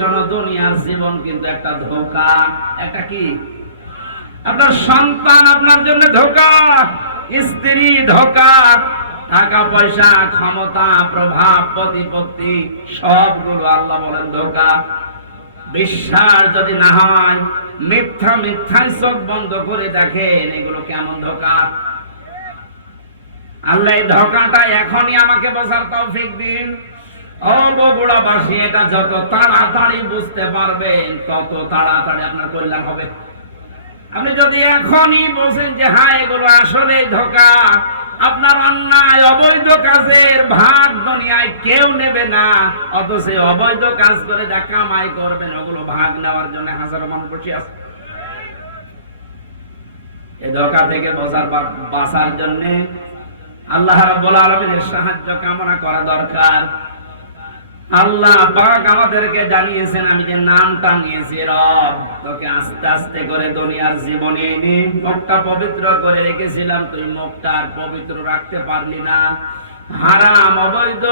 শোনো, দুনিয়ার জীবন কিন্তু একটা ধোঁকা। একটা কি? আপনার সন্তান আপনার জন্য ধোঁকা, স্ত্রী ধোঁকা, টাকা পয়সা, ক্ষমতা, প্রভাব, প্রতিপত্তি সবগুলো আল্লাহ বলেন ধোঁকা। বিশ্বাস যদি না হয়, মিথ্যায় চোখ বন্ধ করে দেখেন এগুলো কেমন ধোঁকা। আল্লাহ এই ধোঁকাটা এখনই আমাকে বোঝার তৌফিক দিন। ও বগুড়াবাসী, এটা যত তাড়াতাড়ি বুঝতে পারবেন তত তাড়াতাড়ি আপনার কল্যাণ হবে। আপনি যদি এখনই বোঝেন যে হ্যাঁ এগুলো আসলে ধোঁকা, আপনার অন্যায় অবৈধ কাজের ভাগ দুনিয়ায় কেউ নেবে না, অথচ অবৈধ কাজ করে যা কামাই করবেন ওগুলো ভাগ নেওয়ার জন্য হাজারো মানুষ বসে আছে। এই ধোঁকা থেকে বাঁচার জন্য আল্লাহ রাব্বুল আলামিনের সাহায্য কামনা করা দরকার। আল্লাহ পাক আমাদেরকে জানিয়েছেন, আমি যে নামটা নিয়েছি রব, তোকে আস্তে আস্তে করে দুনিয়ার জীবনে এনে মুখটা পবিত্র করে রেখেছিলাম, তুই মুখটা আর পবিত্র রাখতে পারলি না। হারাম, অবৈধ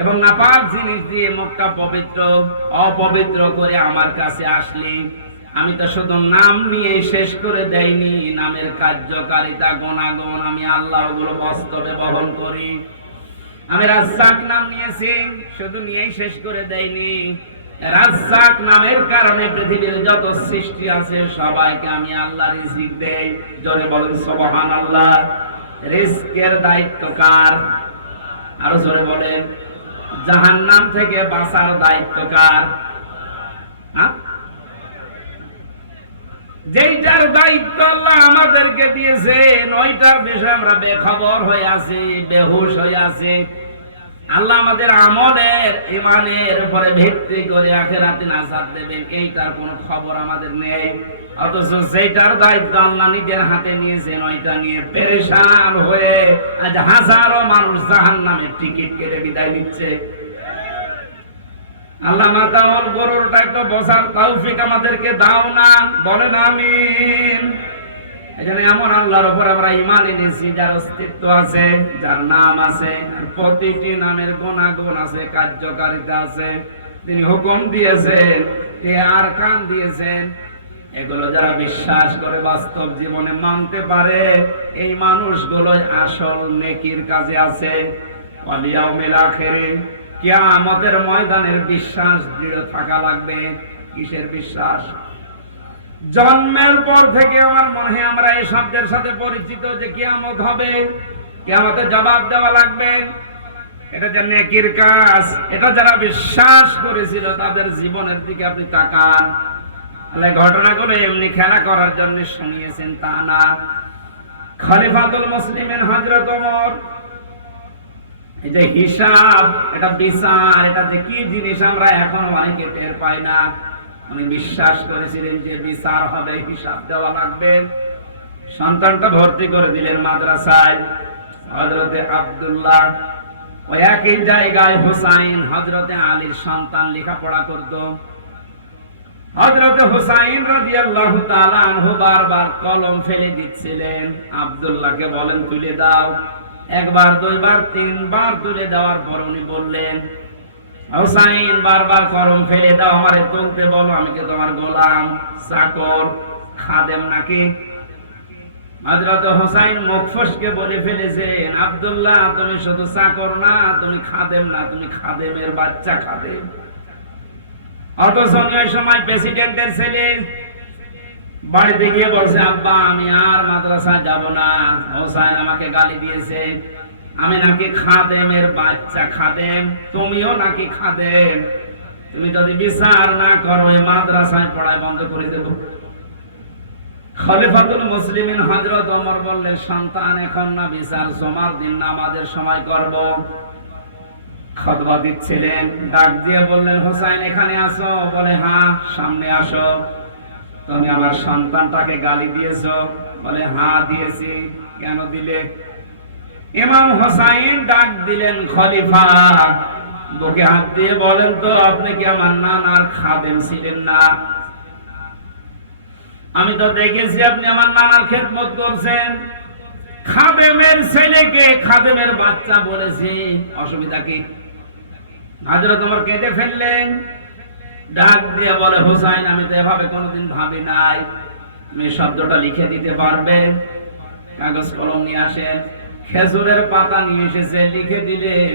এবং নাপাক জিনিস দিয়ে মুখটা অপবিত্র করে আমার কাছে আসলি। আমি তো শুধু নাম নিয়ে শেষ করে দেইনি, নামের কার্যকারিতা গুণাগুণ আমি আল্লাহ ওগুলো বাস্তবে বহন করি। আমি রাজ্জাক নাম নিয়েছি, শুধু নিয়েই শেষ করে দেইনি। রাজ্জাক নামের কারণে পৃথিবীর যত সৃষ্টি আছে সবাইকে আমি আল্লাহ রিজিক দেই। জোরে বলেন সুবহানাল্লাহ। রিজকের দায়িত্ব কার? আরো জোরে বলেন। জাহান্নাম থেকে বাঁচার দায়িত্ব কার? যেইটার দায়িত্ব আল্লাহ আমাদেরকে দিয়েছেন ওইটার বিষয়ে আমরা বেখবর হয়ে আছি, বেহুশ হয়ে আছি। আল্লাহ আমাদের আমলের, ঈমানের উপরে ভিত্তি করে আখিরাতে নাজাত দেবেন, এইটার কোনো খবর আমাদের নেই। অথচ সেইটার দায়িত্ব আল্লাহ নিজের হাতে নিয়েছেন, ওইটা নিয়ে পেরেশান হয়ে আজ হাজারো মানুষ জাহান্নামের টিকিট কেটে বিদায় নিচ্ছে। আল্লাহ মাতাওয়াল গরুরটা একটু বসার তৌফিক আমাদেরকে দাও না, বলেন আমিন। এজন্য এমন আল্লাহর উপর আমরা ঈমান এনেছি যার অস্তিত্ব আছে, যার নাম আছে, আর প্রতিটি নামের গুণাগুণ আছে, কার্যকারিতা আছে। তিনি হুকুম দিয়েছেন, তিনি আরকান দিয়েছেন। এগুলো যারা বিশ্বাস করে বাস্তব জীবনে মানতে পারে, এই মানুষগুলোই আসল নেকির কাজে আছে। ওয়াল ইয়াউমিল আখির, কিয়ামতের ময়দানের বিশ্বাস দৃঢ় থাকা লাগবে। কিসের বিশ্বাস? জন্মের পর থেকে আমার মনে হয় আমরা এই শব্দের সাথে পরিচিত যে কিয়ামত হবে, কিয়ামতে জবাব দেওয়া লাগবে। এটা যে নেকির কাজ, এটা যারা বিশ্বাস করেছিল তাদের জীবনের দিকে আপনি তাকান। আল্লাহ ঘটনাগুলো এমনি খেলা করার জন্য শুনিয়েছেন তা না। খলিফাতুল মুসলিমিন হযরত ওমর, এই যে হিসাব, এটা বিচার, এটা যে কি জিনিস আমরা এখনো অনেকে টের পাই না। উনি বিশ্বাস করেছিলেন যে বিচার হবে, হিসাব দেওয়া লাগবে। সন্তানটা ভর্তি করে দিলেন মাদ্রাসায়। হযরতে আব্দুল্লাহ, ওই একই জায়গায় হুসাইন হযরতে আলীর সন্তান লেখাপড়া করত। হযরতে হুসাইন রাদিয়াল্লাহু তাআলা আনহু বারবার কলম ফেলে দিচ্ছিলেন, আব্দুল্লাহকে বলেন তুলে দাও। একবার, দুইবার, তিনবার তুলে দেওয়ার পর উনি বললেন, হুসাইন বারবার কলম ফেলে দাও, আমারে তুলতে বলো, আমি কি তোমার গোলাম, চাকর, খাদেম নাকি? হযরত হুসাইন মুখ ফসকে বলে ফেলেছেন, আব্দুল্লাহ তুমি শুধু চাকর না, তুমি খাদেম না, তুমি খাদেমের বাচ্চা, খাদেম। অথচ ওই সময় প্রেসিডেন্টের ছেলে বাড়িতে গিয়ে বলছে, আব্বা আমি আর মাদ্রাসায় যাব না, হুসাইন আমাকে গালি দিয়েছে, আমি নাকি খাদেমের বাচ্চা, খাদেম, তুমিও নাকি খাদেম, তুমি যদি বিচার না করো এই মাদ্রাসায় পড়ায় বন্ধ করে দেব। খলিফাতুল মুসলিমিন হযরত ওমর বললেন, সন্তান এখন না, বিচার জমার দিন নামাজের সময় করব। খুতবা দিচ্ছিলেন, ডাক দিয়ে বললেন, হুসাইন এখানে আসো। বলে হ্যাঁ। সামনে আসো। তুমি আমার সন্তানটাকে গালি দিয়েছো? বলে হ্যাঁ দিয়েছি। কেন দিলে? ইমাম হুসাইন ডাক দিলেন, খলিফা বুকে হাত দিয়ে বলেন তো, আপনি কি আমার নানার খাদেম ছিলেন না? আমি তো দেখেছি আপনি আমার নানার খেদমত করছেন। খাদেমের ছেলেকে খাদেমের বাচ্চা বলেছি, অসুবিধা কি? হযরত ওমর কেঁদে ফেললেন, ডাক দিয়ে বলে, হুসাইন আমি তো এভাবে কোনোদিন ভাবি নাই, তুমি শব্দটা লিখে দিতে পারবে? কাগজ কলম নিয়ে আসেন। খেজুরের পাতা নিয়ে এসেছে, লিখে দিলেন,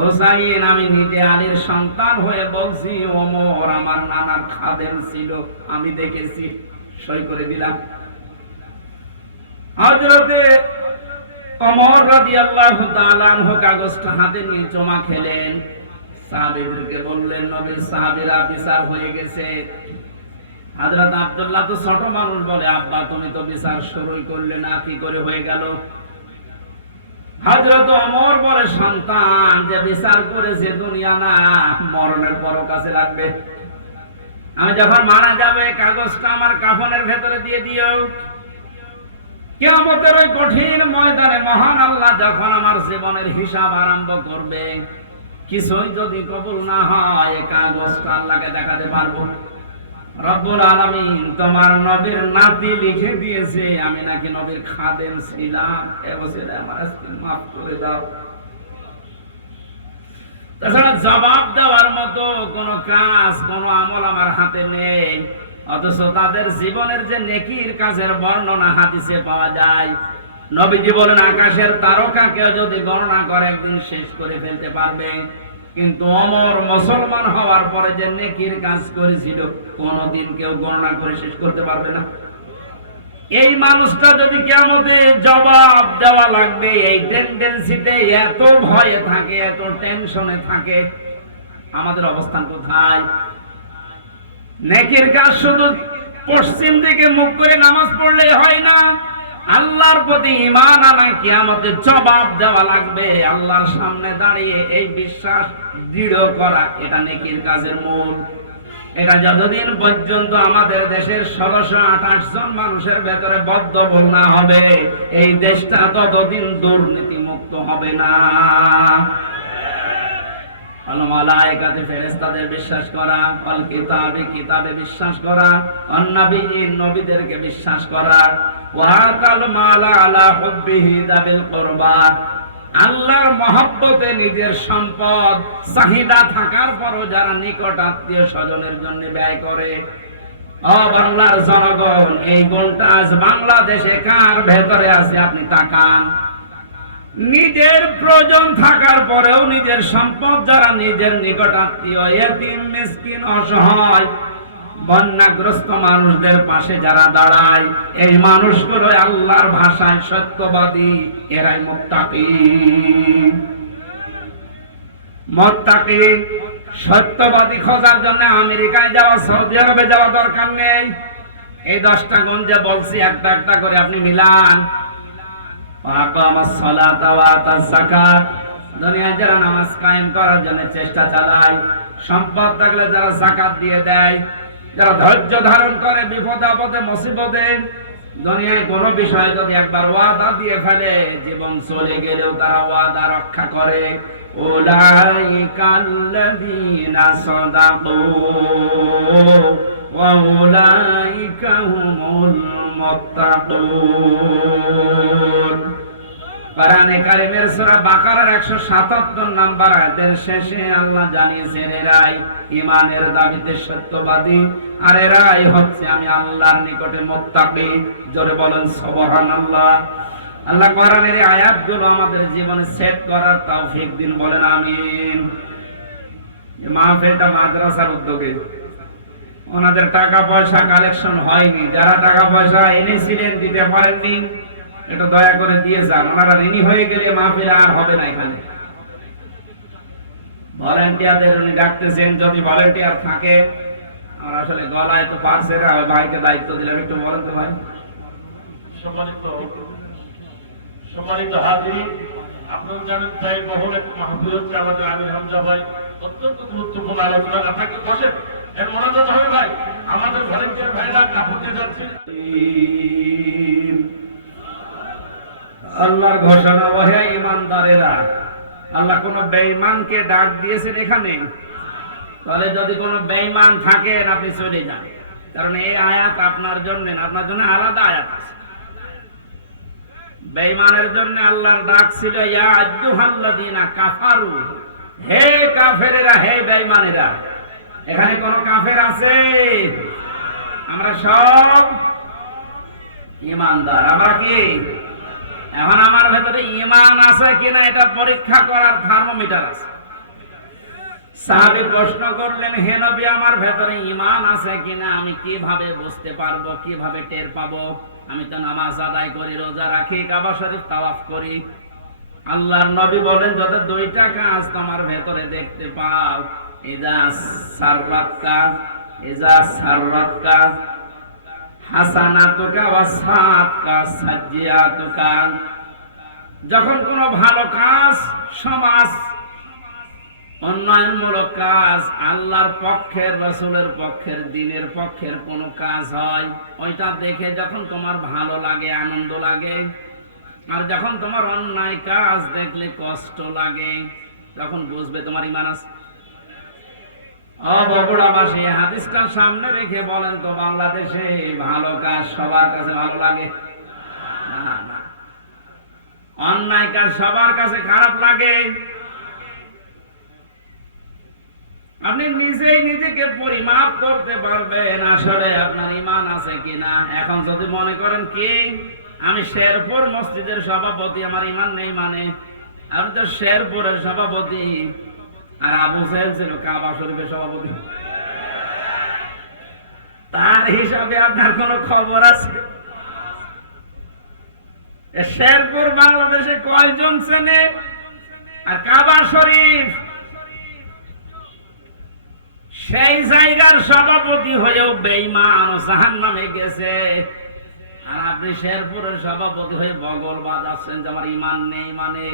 হুসাইন আমি নিজে আলীর সন্তান হয়ে বলছি, ওমর আমার নানার খাদেম ছিল, আমি দেখেছি, সই করে দিলাম। হযরতে ওমর রাদিয়াল্লাহু তাআলা আনহু কাগজটা হাতে নিয়ে চমা খেলেন, সাহাবীদেরকে বললেন, নবীর সাহাবীরা বিচার হয়ে গেছে। হযরত আব্দুল্লাহ তো ছোট মানুষ, বলে, আব্বা তুমি তো বিচার শুরুই করলে না, কি করে হয়ে গেল? হযরত ওমর বলে, সন্তান যে বিচার করেছে দুনিয়া না, মরণের পরও কাছে রাখবে। আমি যখন মারা যাবে কাগজটা আমার কাফনের ভেতরে দিয়ে দিও। কিয়ামতের ওই কঠিন ময়দানে মহান আল্লাহ যখন আমার জীবনের হিসাব আরম্ভ করবে, কিছুই যদি কবুল না হয়, কাগজটা আল্লাহকে দেখাতে পারবো, রব্বুল আলামিন তোমার নবীর নাতি লিখে দিয়েছে আমি নাকি নবীর খাদেম ছিলাম, এবছর আমার আজকে মাফ করে দাও। তাছাড়া জবাব দেওয়ার মতো কোন কাজ, কোন আমল আমার হাতে নেই, অথচ তাদের জীবনের যে নেকির কাজের বর্ণনা হাদিসে পাওয়া যায়। নবীজি বলেন, আকাশের তারকাকেও যদি গণনা করে একদিন শেষ করে ফেলতে পারবে, কিন্তু ওমর মুসলমান হওয়ার পরে যে নেকির কাজ করেছিল কোনদিন কেউ গণনা করে শেষ করতে পারবে না। এই মানুষটা যদি কিয়ামতে জবাব দেওয়া লাগবে, এই টেন্ডেন্সিতে এত ভয়ে থাকে, এত টেনশনে থাকে, আমাদের অবস্থান কোথায়? নেকির কাজ শুধু পশ্চিম দিকে মুখ করে নামাজ পড়লেই হয় না, আল্লাহর প্রতি ঈমান আনা, কিয়ামতে জবাব দেওয়া লাগবে, আল্লাহর সামনে দাঁড়িয়ে এই বিশ্বাস দৃঢ় করা, এটা নেকির কাজের মূল। এটা যতদিন পর্যন্ত আমাদের দেশের ১৬২৮ জন মানুষের ভেতরে বদ্ধমূল না হবে, এই দেশটা ততদিন দুর্নীতি মুক্ত হবে না। মালায়েকাতে ফেরেশতাদের বিশ্বাস করা, আল কিতাবে কিতাবে বিশ্বাস করা, অন্নবীয়িন নবীদেরকে বিশ্বাস করা, ওয়া কাল মালা আলা হুব্বিহি যাবিল কুরবা, আল্লাহর মহব্বতে নিজের সম্পদ চাহিদা থাকার পরও যারা নিকট আত্মীয় স্বজনের জন্য ব্যয় করে। ও বাংলার জনগণ, এই গুণটা আজ বাংলাদেশে কার ভেতরে আছে আপনি তাকান। নিজের প্রয়োজন থাকার পরেও নিজের সম্পদ যারা নিজের নিকট আত্মীয়, এতিম মিসকিন অসহায় বন্যাগ্রস্ত মানুষদের পাশে যারা দাঁড়ায়, এই মানুষগুলো আল্লাহর ভাষায় সত্যবাদী, এরাই মুত্তাকি। মুত্তাকি সত্যবাদী খোঁজার জন্য আমেরিকায় যাওয়া, সৌদি আরবে যাওয়া দরকার নেই। এই 10টা গুণ যে বলছি একটা একটা করে আপনি মিলান। দুনিয়ায় যারা নামাজ কায়েম করার জন্য চেষ্টা চালায়, সম্পদ থাকলে যারা যাকাত দিয়ে দেয়, যারা ধৈর্য ধারণ করে বিপদে আপদে মুসিবতে, দুনিয়ায় কোন বিষয় যদি একবার ওয়াদা দিয়ে ফেলে, জীবন চলে গেলেও তারা ওয়াদা রক্ষা করে। উলাইকাল্লাযীনা সাদাকু ওয়া উলাইকা হুমুল মুত্তাকুন। কোরআনে কারীমের সূরা বাকারার 177 নম্বর আয়াতের শেষে আল্লাহ জানিয়েছেন, এরাই ঈমানের দাবিতে সত্যবাদী, আর এরাই হচ্ছে আমি আল্লাহর নিকটে মুত্তাকি। জোরে বলেন সুবহানাল্লাহ। আল্লাহ কোরআনের এই আয়াতগুলো আমাদের জীবনে সেট করার তৌফিক দিন, বলেন আমিন। মাহফিলটা মাদ্রাসার উদ্যোগে, ওনাদের টাকা পয়সা কালেকশন হয়নি, যারা টাকা পয়সা এনেছিলেন দিতে পারেননি, এটা দয়া করে দিয়ে যান। ওনারা ঋণী হয়ে গেলে মাহফিল আর হবে না। এখানে ভলান্টিয়ারদের উনি ডাকতেছেন, যদি ভলান্টিয়ার থাকে, আমার আসলে গলায় তো পারছে না, ওই ভাইকে দায়িত্ব দিলাম, একটু বলেন তো ভাই। সম্মানিত হাজির, আপনারা জানেন প্রায় বহুল এক মাহফিল হচ্ছে আমাদের আমির হামজা ভাই, অত্যন্ত গুরুত্বপূর্ণ আলোচনা। আপনাকে বসে এর মনোযোগ হবে ভাই। আমাদের ভলান্টিয়ার ভাইরা কাপড়ে যাচ্ছে। আল্লাহর ঘোষণা, ওহে ঈমানদারেরা, আল্লাহ কোন বেঈমানকে ডাক দিয়েছেন এখানে? তাহলে যদি কোন বেঈমান থাকেন আপনি চলে যান, কারণ এই আয়াত আপনার জন্য, আপনার জন্য আলাদা আয়াত আছে। বেঈমানের জন্য আল্লাহর ডাক ছিল, ইয়া আইয়ুহাল্লাযীনা কাফারু হে কাফেরেরা, হে বেঈমানেরা, এখানে কোন কাফের আছে? আমরা সব ঈমানদার। আমরা কি? এখন আমার ভেতরে ঈমান আছে কিনা এটা পরীক্ষা করার থার্মোমিটার আছে। সাহাবী প্রশ্ন করলেন, হে নবী, আমার ভেতরে ঈমান আছে কিনা আমি কিভাবে বুঝতে পারবো, কিভাবে টের পাবো? আমি তো নামাজ আদায় করি, রোজা রাখি, কাবা শরীফ তাওয়াফ করি। আল্লাহর নবী বলেন, যত দুইটা কাজ তোমার ভেতরে দেখতে পাও, ইজা সাররাতকা হাসানাতুকা ওয়া সাআতুকা সাজ্জিয়াতুকা, যখন কোনো ভালো কাজ, সমাজ উন্নয়নমূলক কাজ, আল্লাহর পক্ষের, রাসূলের পক্ষের, দ্বীনের পক্ষের কোন কাজ হয়, ওইটা দেখে যখন তোমার ভালো লাগে, আনন্দ লাগে, আর যখন তোমার অন্যায় কাজ দেখলে কষ্ট লাগে, তখন বুঝবে তোমার ঈমান আছে। ও বগুড়াবাসী, হাদিসটা সামনে রেখে বলেন তো, বাংলাদেশে ভালো কাজ সবার কাছে ভালো লাগে? না না। অন্যায় কাজ সবার কাছে খারাপ লাগে। আপনি নিজেই নিজেকে পরিমাপ করতে পারবেন আসলে আপনার ঈমান আছে কিনা। এখন যদি মনে করেন কি আমি শেরপুর মসজিদের সভাপতি, আমার ঈমান নেই, মানে আমি তো শেরপুরের সভাপতি, আর আবু সাহেব ছিল কাবা শরীফের সভাপতি, তার হিসাবে আপনার কোন খবর আছে? শেরপুর বাংলাদেশে কয়জন চেনে? আর কাবা শরীফ সেই জায়গার সভাপতি হয়েও বেঈমান ও জাহান্নামে গেছে, আর আপনি শেরপুরের সভাপতি হয়ে বগল বাজাচ্ছেন যে আমার ঈমান নেই। মানে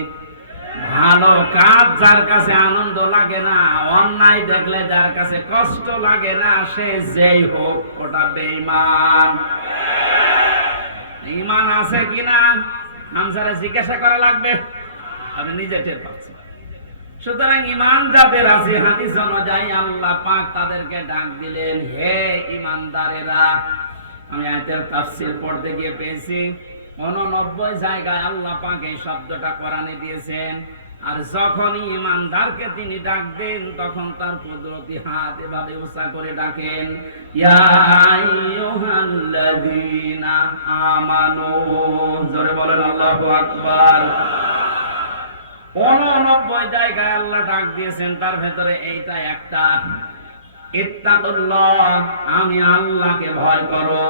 ভালো কাজ যার কাছে আনন্দ লাগে না, অন্যায় দেখলে যার কাছে কষ্ট লাগে না, সে যেই হোক ওটা বেঈমান। ঈমান আছে কিনা হামজারে জিজ্ঞাসা করা লাগবে, আপনি নিজে টের পাচ্ছেন। সুতরাং ঈমান যাদের আছে, হাদিস অনুযায়ী আল্লাহ পাক তাদেরকে ডাক দিলেন, হে ঈমানদারেরা। আমি আয়াতের তাফসীর পড়তে গিয়ে পেয়েছি 89 জায়গায় আল্লাহ পাক এই শব্দটা কোরআনে দিয়েছেন। আর যখনই ঈমানদারকে তিনি ডাক দেন, তখন তার কুদরতি হাত এভাবে উঁচা করে ডাকেন, ইয়া আইয়ুহাল্লাযীনা আমানু। জোরে বলেন আল্লাহু আকবার। 89 জায়গায় আল্লাহ ডাক দিয়েছেন, তার ভেতরে এইটা একটা, ইত্তাকুল্লাহ, আমি আল্লাহকে ভয় করো,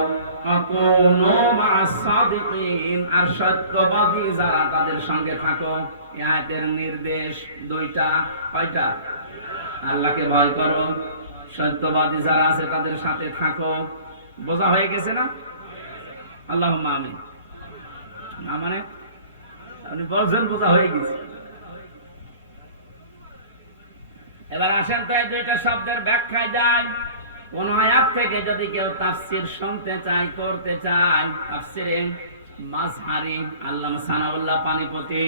আকুনু মা'আস সাদিকিন, আর সত্যবাদী যারা তাদের সঙ্গে থাকো। এই আয়াতের নির্দেশ দুইটা। কয়টা? আল্লাহকে ভয় করো, সত্যবাদী যারা আছে তাদের সাথে থাকো। বোঝা হয়ে গেছে না? আল্লাহুম্মা আমিন। না মানে আপনি বলছেন বোঝা হয়ে গেছে। এবার আসেন তো এই দুইটা শব্দের ব্যাখ্যায় যায়। কোন আয়াত থেকে যদি কেউ তাফসীর শুনতে চায়, করতে চায়, তাফসীরে মাযহারি আল্লামা সানাউল্লাহ পানিপতি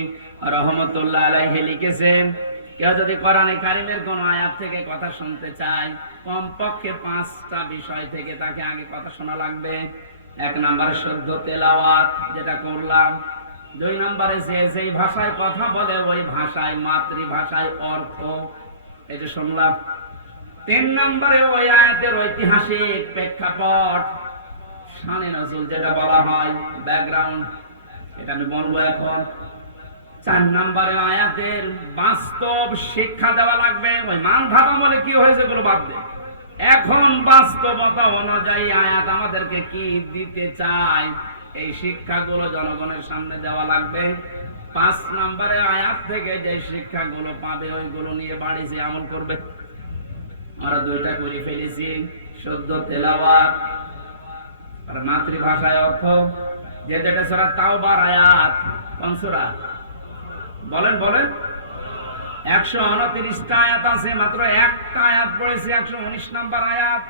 রাহমাতুল্লাহ আলাইহি লিখেছেন, কেউ যদি কোরআনে কারীমের কোন আয়াত থেকে কথা শুনতে চায়, কমপক্ষে 5টা বিষয় থেকে তাকে আগে কথা শোনা লাগবে। 1 নম্বরে শুদ্ধ তেলাওয়াত, যেটা করলাম। 2 নম্বরে যে যেই ভাষায় কথা বলে ওই ভাষায়, মাতৃভাষায় অর্থ, এটা শুনলাম। 3 নম্বরে ওই আয়াতের ঐতিহাসিক প্রেক্ষাপট, শানে নজুল যেটা বলা হয়, ব্যাকগ্রাউন্ড, এটা আমি বলবো এখন। 4 নম্বরে আয়াতের বাস্তব শিক্ষা দেওয়া লাগবে। ওই মান ধারণা বলে কি হয়েছে গুলো বাদ দে, এখন বাস্তবতা অনুযায়ী আয়াত আমাদেরকে কি দিতে চায়, এই শিক্ষাগুলো জনগণের সামনে দেওয়া লাগবে। 5 নম্বরে আয়াত থেকে যে শিক্ষাগুলো পাবে ওইগুলো নিয়ে বাড়ি যে আমল করবে। আমরা 2টা করে ফেলেছি, শুদ্ধ তেলাওয়াত আর মাতৃভাষায় অর্থ। যেটা সূরা তাওবার আয়াত, কোন সূরা বলেন বলেন? 129টা আয়াত আছে, মাত্র একটা আয়াত পড়েছি, 119 নম্বর আয়াত।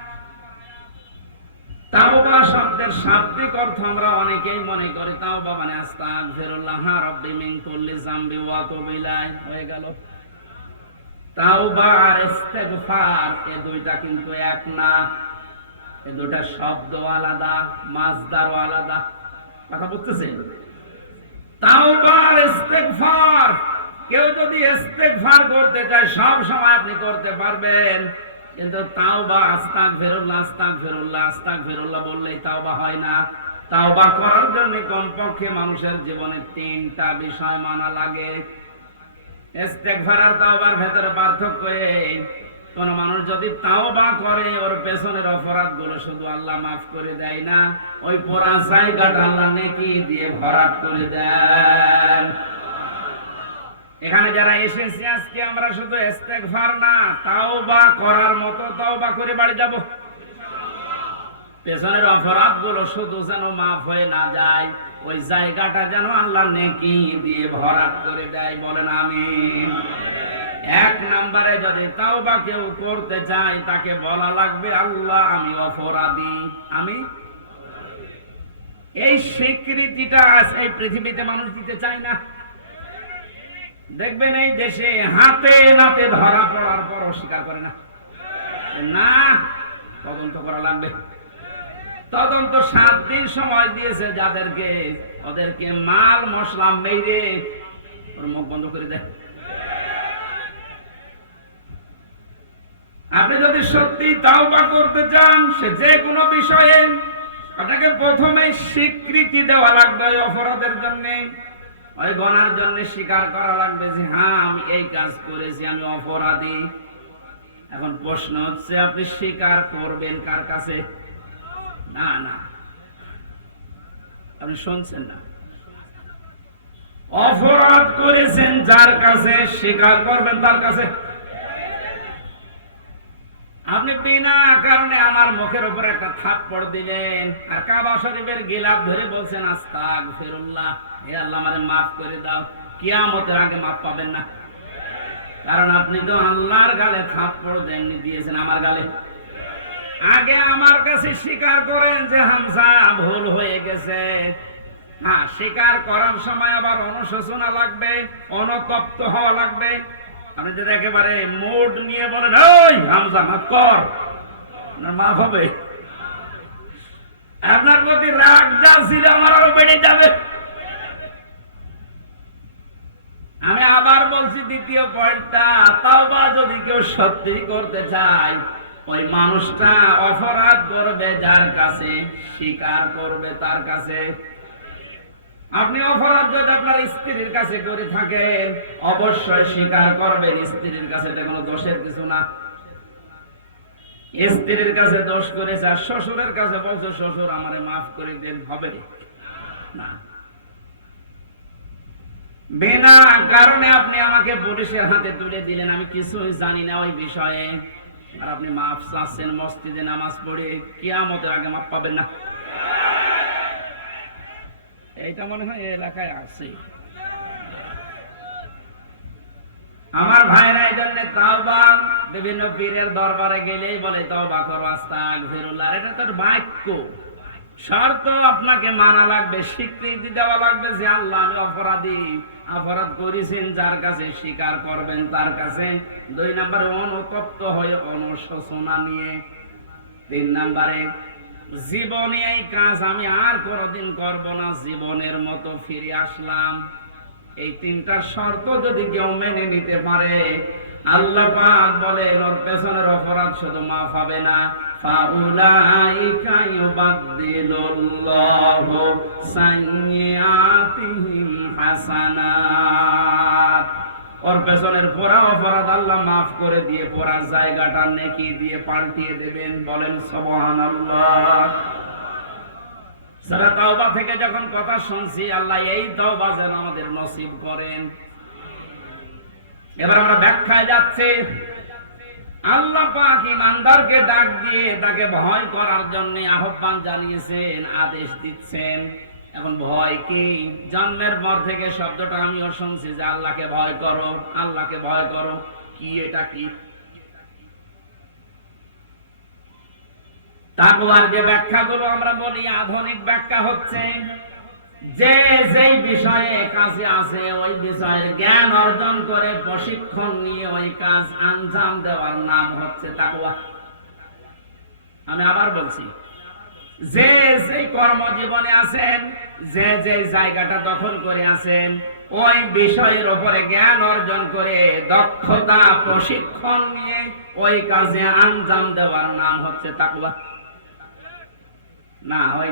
তাওবা শব্দের শাব্দিক অর্থ আমরা অনেকেই মনে করি তাওবা মানে আস্তাগফিরুল্লাহ রাব্বি মিন কুল্লি যামবি ওয়া আতুবু ইলাইহি, হয়ে গেল। তাওবা আর ইস্তিগফার এই দুইটা কিন্তু এক না, এই দুইটা শব্দ আলাদা, মাসদারও আলাদা। কথা বুঝতেছেন? তাওবা আর ইস্তিগফার কেউ যদি ইস্তেগফার করতে চায় সব সময় আপনি করতে পারবেন, কিন্তু তাওবা আস্তাগফিরুল্লাহ আস্তাগফিরুল্লাহ আস্তাগফিরুল্লাহ বললেই তাওবা হয় না। তাওবা করার জন্য কমপক্ষে মানুষের জীবনে 3টা বিষয় মানা লাগে। ইস্তেগফার আর তাওবার ভেতরে পার্থক্য এই, কোন মানুষ যদি তাওবা করে ওর পেছনের অপরাধগুলো শুধু আল্লাহ মাফ করে দেয় না, ওই পোড়া জায়গাটা আল্লাহ নেকি দিয়ে ভরাট করে দেন। এখানে যারা এসেছি আজকে আমরা শুধু ইস্তেগফার না, তাওবা করার মতো তাওবা করে বাড়ি যাব। পেছনের অপরাধগুলো শুধু যেন মাফ হয়ে না যায়, ওই জায়গাটা যেন আল্লাহ নেকি দিয়ে ভরাট করে দেয়। বলেন আমিন। 1 নম্বরে যদি তাওবা কেউ করতে চায় তাকে বলা লাগবে, আল্লাহ আমি অপরাধী, আমি। এই স্বীকৃতিটা এই পৃথিবীতে মানুষ দিতে চায় না। দেখবেন এই দেশে হাতে নাতে ধরা পড়ার পর অস্বীকার করে না, না তদন্ত করা লাগবে। তদন্ত 7 দিন সময় দিয়েছে যাদেরকে, ওদেরকে মাল মশলা মেরে ওর মুখ বন্ধ করে দেয়। আপনি যদি সত্যি তাওবা করতে চান, সে যে কোনো বিষয়ে আপনাকে প্রথমে স্বীকৃতি দেওয়া লাগবে। ওই অপরাধের জন্য, ওই গুনার জন্য স্বীকার করা লাগবে যে হ্যাঁ আমি এই কাজ করেছি, আমি অপরাধী। এখন প্রশ্ন হচ্ছে আপনি স্বীকার করবেন কার কাছে? না না, আপনি শুনছেন না। অপরাধ করেছেন যার কাছে, স্বীকার করবেন তার কাছে। আপনি বিনা কারণে আমার মুখের উপর একটা থাপ্পড় দিলেন আর কাবা শরীফের গিলাফ ধরে বলছেন আস্তাগফিরুল্লাহ, হে আল্লাহ আমারে মাফ করে দাও, কিয়ামতের আগে মাফ পাবেন না। কারণ আপনি তো আল্লাহর গালে থাপ্পড় দেননি, দিয়েছেন আমার গালে। আগে আমার কাছে স্বীকার করেন যে হামজা ভুল হয়ে গেছে। হ্যাঁ, স্বীকার করার সময় আবার অনুশোচনা লাগবে, অনুতপ্ত হওয়া লাগবে। আপনি যদি একেবারে মুড নিয়ে বলেন ওই হামজা মাফ কর, মাফ হবে? আপনার প্রতি রাগ যা ছিল আমার আরো বেড়ে যাবে। আমি আবার বলছি দ্বিতীয় পয়েন্টটা, তাওবা যদি কেউ সত্যি করতে চায়, ওই মানুষটা অপরাধ করবে যার কাছে, স্বীকার করবে তার কাছে। আপনি অপরাধ যদি আপনার স্ত্রীর কাছে করে থাকেন, অবশ্যই স্বীকার করবেন স্ত্রীর কাছে, এটা কোনো দোষের কিছু না। স্ত্রীর কাছে দোষ করেছে আর শ্বশুরের কাছে বলছে শ্বশুর আমারে মাফ করে দেন, হবে না। বিনা কারণে আপনি আমাকে পুলিশের হাতে তুলে দিলেন, আমি কিছুই জানি না ওই বিষয়ে, আর আপনি মাফ চাচ্ছেন মসজিদে নামাজ পড়ে, কিয়ামতের আগে মাফ পাবেন না। এইটা মনে হয় এলাকায় আছে। আমার ভাইরা এই জন্য তাওবা, বিভিন্ন পীরের দরবারে গেলেই বলে তাওবা করো আস্তাগফিরুল্লাহ। এটা তো বাক্য, শর্ত আপনাকে মানা লাগবে, স্বীকৃতি দেওয়া লাগবে যে আল্লাহ আমি অপরাধী, অপরাধ করেছেন যার কাছে, স্বীকার করবেন তার কাছে। 2 নম্বরে অনুতপ্ত হয়ে অনুশোচনা নিয়ে। 3 নম্বরে জীবনে এই কাজ আমি আর কোনোদিন করব না, জীবনের মতো ফিরে আসলাম। এই 3টা শর্ত যদি কেউ মেনে নিতে পারে, আল্লাহ পাক বলেন ওর পেছনের অপরাধ শুধু মাফ হবে না, ফাউলাইকা ইউবাদদিলুল্লাহু সাইয়্যাতিহিম হাসানাত। ওর পেছনের পুরা অপরাধ আল্লাহ মাফ করে দিয়ে পুরা জায়গাটা নেকি দিয়ে পাল্টিয়ে দেবেন। বলেন সুবহানাল্লাহ। সূরা তাওবা থেকে যখন কথা শুনছি, আল্লাহ এই তাওবা যেন আমাদের নসিব করেন। এবার আমরা ব্যাখ্যায় যাচ্ছি। আল্লাহ পাক ঈমানদারকে ডাক দিয়ে তাকে ভয় করার জন্য আহ্বান জানিয়েছেন, আদেশ দিচ্ছেন। এখন ভয় কি? জন্মের পর থেকে শব্দটা আমিও শুনছি যে আল্লাহকে ভয় করো, আল্লাহকে ভয় করো। কি এটা? কি তাকওয়ার যে ব্যাখ্যাগুলো আমরা বলি, আধুনিক ব্যাখ্যা হচ্ছে যে যেই বিষয়ে কাজে আছে ওই বিষয়ের জ্ঞান অর্জন করে প্রশিক্ষণ নিয়ে ওই কাজ আঞ্জাম দেওয়ার নাম হচ্ছে তাকওয়া। আমি আবার বলছি, যে যেই কর্মজীবনে আছেন, যে যে জায়গাটা দখল করে আছেন, ওই বিষয়ের উপরে জ্ঞান অর্জন করে দক্ষতা প্রশিক্ষণ নিয়ে ওই কাজে আঞ্জাম দেওয়ার নাম হচ্ছে তাকওয়া। না ওই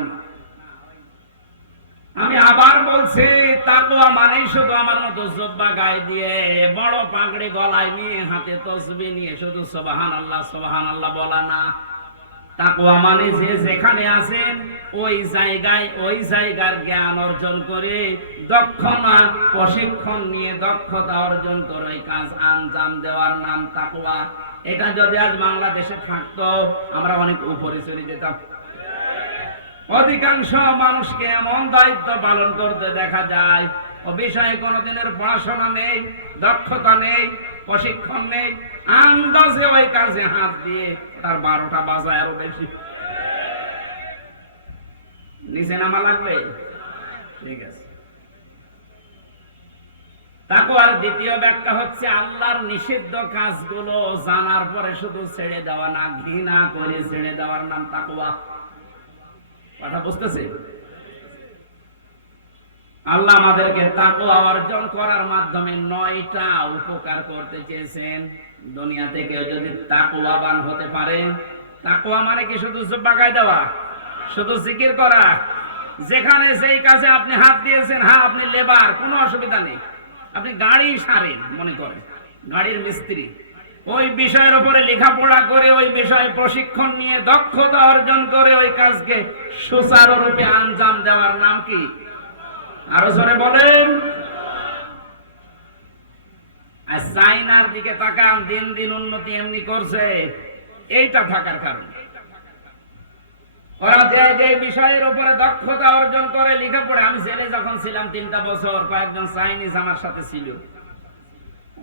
আমি আবার বলছি, তাকওয়া মানে শুধু আমার মতো জুব্বা গায়ে দিয়ে বড় পাগড়ি গলায় নিয়ে হাতে তসবিহ নিয়ে শুধু সুবহানাল্লাহ সুবহানাল্লাহ বলা না। তাকওয়া মানে যে যেখানে আছেন ওই জায়গায় ওই জায়গার জ্ঞান অর্জন করে দক্ষতা প্রশিক্ষণ নিয়ে দক্ষতা অর্জন করে ওই কাজ আঞ্জাম দেওয়ার নাম তাকওয়া। এটা যদি আজ বাংলাদেশে থাকতো আমরা অনেক উপরে চলে যেতাম। অধিকাংশ মানুষকে এমন দায়িত্ব পালন করতে দেখা যায় ও বিষয়ে কোনোদিনের পড়াশোনা নেই, দক্ষতা নেই, প্রশিক্ষণ নেই, আন্দাজে ওই কাজে হাত দিয়ে তার 12টা বাজায় আরো বেশি। নিচে নামা লাগবে? ঠিক আছে। তাকওয়ার দ্বিতীয় ব্যাখ্যা হচ্ছে আল্লাহর নিষিদ্ধ কাজগুলো জানার পরে শুধু ছেড়ে দেওয়া না, ঘৃণা করে ছেড়ে দেওয়ার নাম তাকওয়া। কথা বুঝতেছে? আল্লাহ আমাদেরকে তাকওয়া অর্জন করার মাধ্যমে 9টা উপকার করতে চেয়েছেন। দুনিয়াতে কেউ যদি তাকওয়াবান হতে পারে, তাকওয়া মানে কি শুধু জুব্বা গায়ে দেওয়া, শুধু জিকির করা, যেখানে যেই কাজে আপনি হাত দিয়েছেন, হ্যাঁ আপনি লেবার, কোনো অসুবিধা নেই, আপনি গাড়ি সারেন মনে করেন, গাড়ির মিস্ত্রি, ওই বিষয়ের উপরে লেখাপড়া করে ওই বিষয়ে প্রশিক্ষণ নিয়ে দক্ষতা অর্জন করে ওই কাজকে সুচারুরূপে আঞ্জাম দেওয়ার নাম কি? আরো জোরে বলেন। আর চাইনার দিকে তাকান, দিন দিন উন্নতি এমনি করছে, এইটা থাকার কারণে ওরা যে যে বিষয়ের উপরে দক্ষতা অর্জন করে লেখাপড়া। আমি জেলে যখন ছিলাম 3টা বছর, কয়েকজন চাইনিজ আমার সাথে ছিল।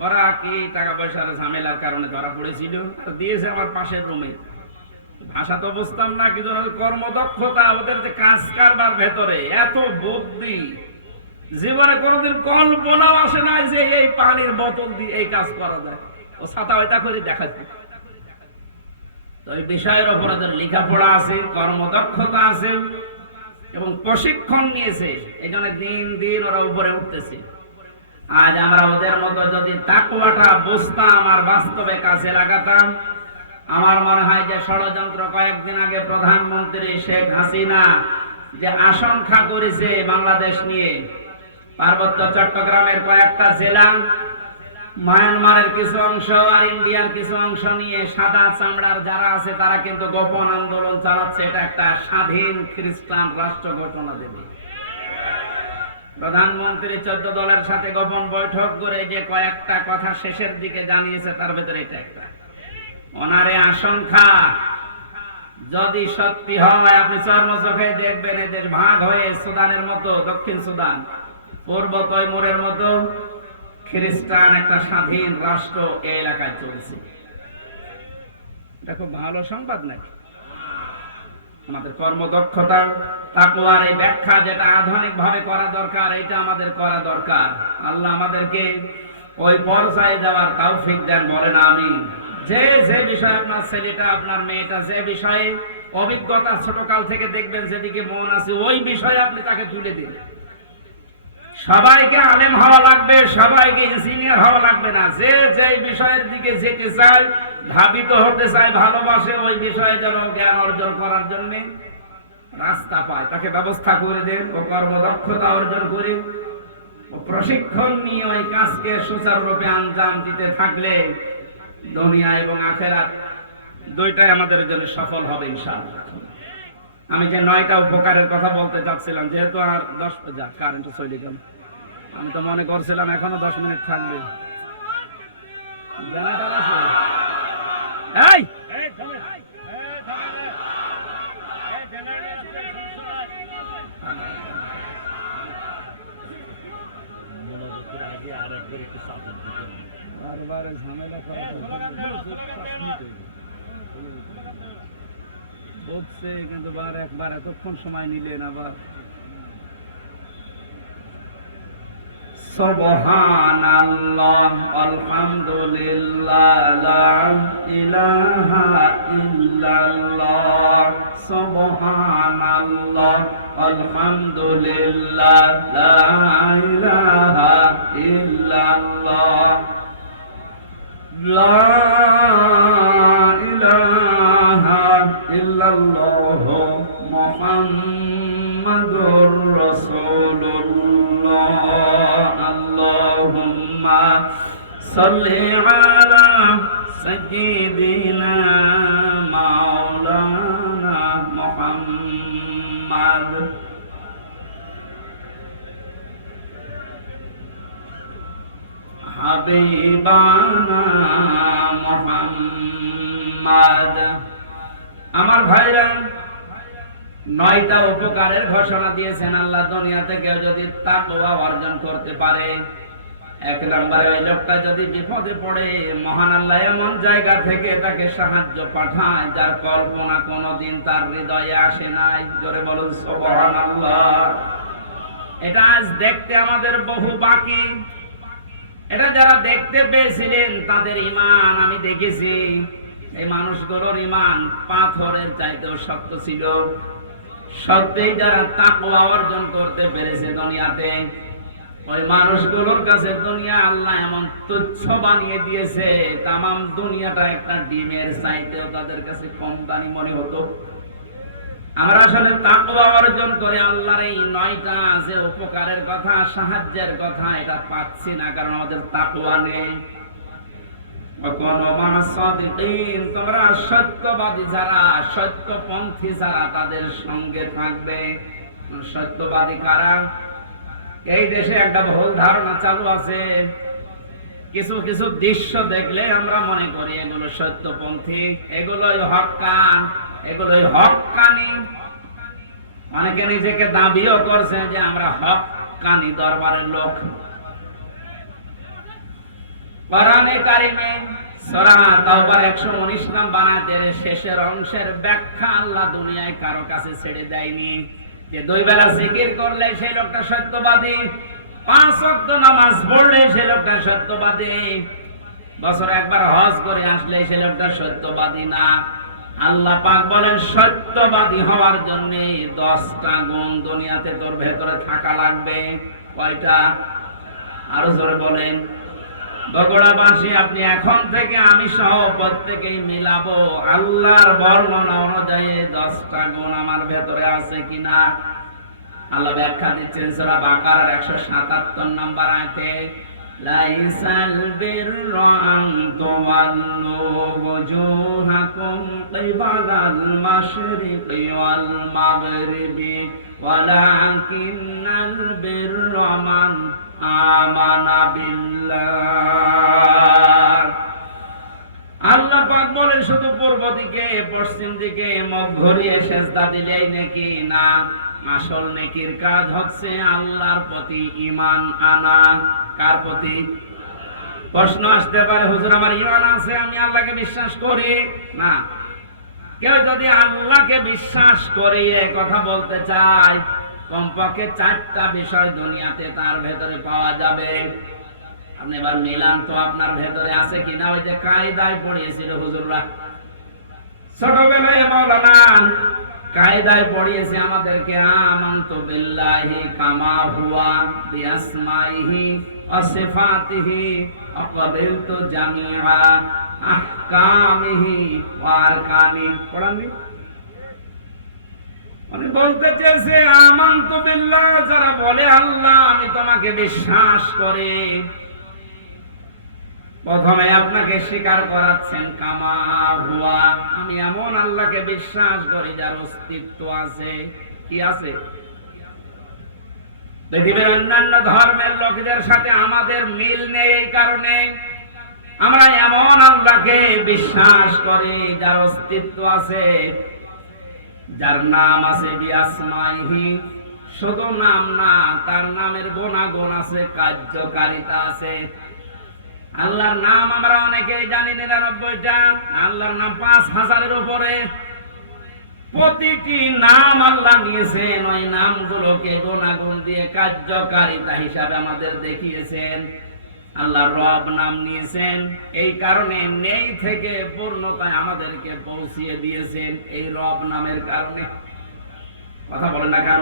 ওরা কি টাকা পয়সার ঝামেলার কারণে ধরা পড়েছিল, দিয়েছে আমার পাশের রুমে। ভাষা তো বুঝতাম না, কিন্তু কর্মদক্ষতা, ওদের যে কাজ কারবার ভেতরে এত বুদ্ধি, জীবনে কোনোদিন কল্পনাও আসে না যে এই পানির বোতল দিয়ে এই কাজ করা যায়। ও ছাতা ওইটা করে দেখাচ্ছে। তো এই বিষয়ের উপর ওদের লেখাপড়া আছে, কর্মদক্ষতা আছে এবং প্রশিক্ষণ নিয়েছে, এই জন্য দিন দিন ওরা উপরে উঠতেছে। আজ আমরা ওদের মতো যদি তাকওয়াটা বুঝতাম আর বাস্তবে কাজে লাগাতাম, আমার মনে হয় যে ষড়যন্ত্র কয়েকদিন আগে প্রধানমন্ত্রী শেখ হাসিনা যে আশঙ্কা করেছে বাংলাদেশ নিয়ে, পার্বত্য চট্টগ্রামের কয়েকটা জেলা, মায়ানমারের কিছু অংশ আর ইন্ডিয়ার কিছু অংশ নিয়ে সাদা চামড়ার যারা আছে তারা কিন্তু গোপন আন্দোলন চালাচ্ছে। এটা একটা স্বাধীন খ্রিস্টান রাষ্ট্র ঘোষণা দেবে। প্রধানমন্ত্রী 14 দলের সাথে গোপন বৈঠক করে যে কয়েকটা কথা শেষের দিকে জানিয়েছে, তার ভেতরে এটা একটা। ওনারে আশঙ্কা যদি সত্যি হয়, আপনি চর্মচোখে দেখবেন এদের ভাগ হয়ে সুদানের মতো, দক্ষিণ সুদান, পূর্ব তৈমুরের মতো খ্রিস্টান একটা স্বাধীন রাষ্ট্র এই এলাকায় চলছে। এটা খুব ভালো সংবাদ নাকি? আমাদের কর্মদক্ষতা, তাকওয়ার এই ব্যাখ্যা যেটা আধুনিক ভাবে করা দরকার, এটা আমাদের করা দরকার। আল্লাহ আমাদেরকে ওই পর্যায়ে যাওয়ার তৌফিক দেন, বলেন আমিন। যে যে বিষয়ে আপনার ছেলেটা, আপনার মেয়েটা যে বিষয়ে অভিজ্ঞতা ছোটকাল থেকে দেখবেন যেদিকে মন আছে, ওই বিষয়ে আপনি তাকে তুলে দিন। সবাইকে আলেম হওয়া লাগবে, সবাইকে ইঞ্জিনিয়ার হওয়া লাগবে না। যে যে বিষয়ের দিকে যেতে চায়, ধাবিত হতে চায়, ভালোবাসে, ওই বিষয়ে যেন জ্ঞান অর্জন করার জন্য রাস্তা পায়, তাকে ব্যবস্থা করে দেন। ও কর্মদক্ষতা অর্জন করে ও প্রশিক্ষণ নিয়ে ওই কাজকে সুচারুরূপে আঞ্জাম দিতে থাকলে দুনিয়া এবং আখিরাত দুইটাই আমাদের জন্য সফল হবে ইনশাআল্লাহ। আমি যে 9টা উপকারের কথা বলতে চাচ্ছিলাম, যেহেতু আর 10 যা কারেন্ট চলে গেল, আমি তো মনে করছিলাম এখনো 10 মিনিট থাকবে। জেনারেটর আছে? এই বারবার ঝামেলা করা বলছে, কিন্তু একবার এতক্ষণ সময় নিলেন আবার। সুবহানাল্লাহ আলহামদুলিল্লাহ লা ইলাহা ইল্লাল্লাহ সুবহানাল্লাহ ইল্লাল্লাহ আলহামদুলিল্লাহ লা ইলাহা ইল্লাল্লাহ লা ইলাহা ইল্লাল্লাহ মুহাম্মাদুর রাসূলুল্লাহ আল্লাহুম্মা সাল্লি আলা সাইয়্যিদিনা মাওলানা মুহাম্মাদ হাবিবানা মুহাম্মাদ। আমার ভাইরা, 9টা উপকারের ঘোষণা দিয়েছেন আল্লাহ। দুনিয়াতে কেউ যদি তাকওয়া অর্জন করতে পারে, 1 নম্বরে ওই লোকটা যদি বিপদে পড়ে, মহান আল্লাহ এমন জায়গা থেকে তাকে সাহায্য পাঠায় যার কল্পনা কোনোদিন তার হৃদয়ে আসে নাই। জোরে বলুন সুবহানাল্লাহ। এটা আজ দেখতে আমাদের বহু বাকি। এটা যারা দেখতে পেয়েছিলেন তাদের ঈমান আমি দেখেছি। এই মানুষগুলোর ঈমান পাথরের চাইতেও শক্ত ছিল। সত্যিই যারা তাকওয়া অর্জন করতে পেরেছে দুনিয়াতে, ওই মানুষগুলোর কাছে দুনিয়া আল্লাহ এমন তুচ্ছ বানিয়ে দিয়েছে, তামাম দুনিয়াটা একটা ডিমের চাইতেও তাদের কাছে কম দামি মনে হতো। আমরা আসলে তাকওয়া অর্জন করে আল্লাহর এই 9টা যে উপকারের কথা, সাহায্যের কথা, এটা পাচ্ছি না, কারণ আমাদের তাকওয়া নেই। তোমরা সত্যবাদী যারা, সত্যপন্থী যারা, তাদের সঙ্গে থাকবে। সত্যবাদী কারা? এই দেশে একটা ভুল ধারণা চালু আছে। কিছু কিছু দৃশ্য দেখলে আমরা মনে করি এগুলো সত্যপন্থী, এগুলোই হক্কান, এগুলোই হক্কানি। অনেকে নিজেকে দাবিও করছে যে আমরা হক্কানি দরবারের লোক। কোরআনে কারিমে সূরা তাওবার 119 নম্বর আয়াতের শেষের অংশের ব্যাখ্যা আল্লাহ দুনিয়ায় কারো কাছে ছেড়ে দেয়নি যে 2 বেলা জিকির করলে সেই লোকটা সত্যবাদী, 5 ওয়াক্ত নামাজ পড়লে সেই লোকটা সত্যবাদী, বছরে একবার হজ করে আসলে সেই লোকটা সত্যবাদী না। আল্লাহ পাক বলেন সত্যবাদী হওয়ার জন্য 10টা গুণ দুনিয়াতে তোর ভেতরে থাকা লাগবে। কয়টা? আরো জোরে বলেন। বগুড়াবাসী, আপনি এখন থেকে আমি সহ প্রত্যেকেই মিলাবো আল্লাহর বর্ণনা অনুযায়ী 10টা গুণ আমার ভেতরে আছে কিনা। আল্লাহ ব্যাখ্যা দিচ্ছেন সূরা বাকারার 177 নম্বর আয়াতে, লাইসাল বিররা আন তুওয়াল্লু ওয়াজুহাকুম কিবালাল মাশরিকি ওয়াল মাগরিবি ওয়ালাকিন্নাল বিররা মান আমানা বিল্লাহ। আল্লাহ পাক বলেন শুধু পূর্ব দিকে, পশ্চিম দিকে মুখ ঘুরিয়ে সিজদা দিলেই নাকি না। আসল নেকির কাজ হচ্ছে আল্লাহর প্রতি ঈমান আনা। কার প্রতি? প্রশ্ন আসতে পারে, হুজুর আমার ঈমান আছে, আমি আল্লাহকে বিশ্বাস করি না। কেউ যদি আল্লাহকে বিশ্বাস করে এই কথা বলতে চায়, কমপক্ষে 4টা বিষয় দুনিয়াতে তার ভেতরে পাওয়া যাবে। আপনি এবার মিলান তো আপনার ভেতরে আছে কিনা। ওই যে কায়দায় পড়িয়েছিল হুজুররা ছোটবেলায়, মাওলানা কায়দায় পড়িয়েছে আমাদেরকে, আমানতু বিল্লাহি কামা হুয়া বিআসমাইহি ওয়া সিফাতিহি ওয়া ক্বাবিলতু জামিআ আহকামিহি ওয়া আরকানি। পড়াননি? মানে বলতে চেয়েছে আমানতু বিল্লাহ, যারা বলে আল্লাহ আমি তোমাকে বিশ্বাস করি, প্রথমে আপনাকে স্বীকার করাচ্ছেন কামা হুয়া, আমি এমন আল্লাহকে বিশ্বাস করি যার অস্তিত্ব আছে। কি আছে? পৃথিবীর অন্যান্য ধর্মের লোকদের সাথে আমাদের মিল নেই, এই কারণে আমরা এমন আল্লাহকে বিশ্বাস করি যার অস্তিত্ব আছে, যার নাম আছে বিআসমাইহি, শুধু নাম না, তার নামের গুণাগুণ আছে, কার্যকারিতা আছে। আল্লাহর নাম আমরা অনেকেই জানি 99টা, আল্লাহর নাম 5000-এর উপরে। প্রতিটি নাম আল্লাহ নিয়েছেন, ওই নামগুলোকে গুণাগুণ দিয়ে কার্যকারিতা হিসাবে আমাদের দেখিয়েছেন। আল্লাহ রব নাম নিয়েছেন, এই কারণে নেই থেকে পূর্ণতায় আমাদেরকে পৌঁছিয়ে দিয়েছেন এই রব নামের কারণে। কথা বলেন না কেন?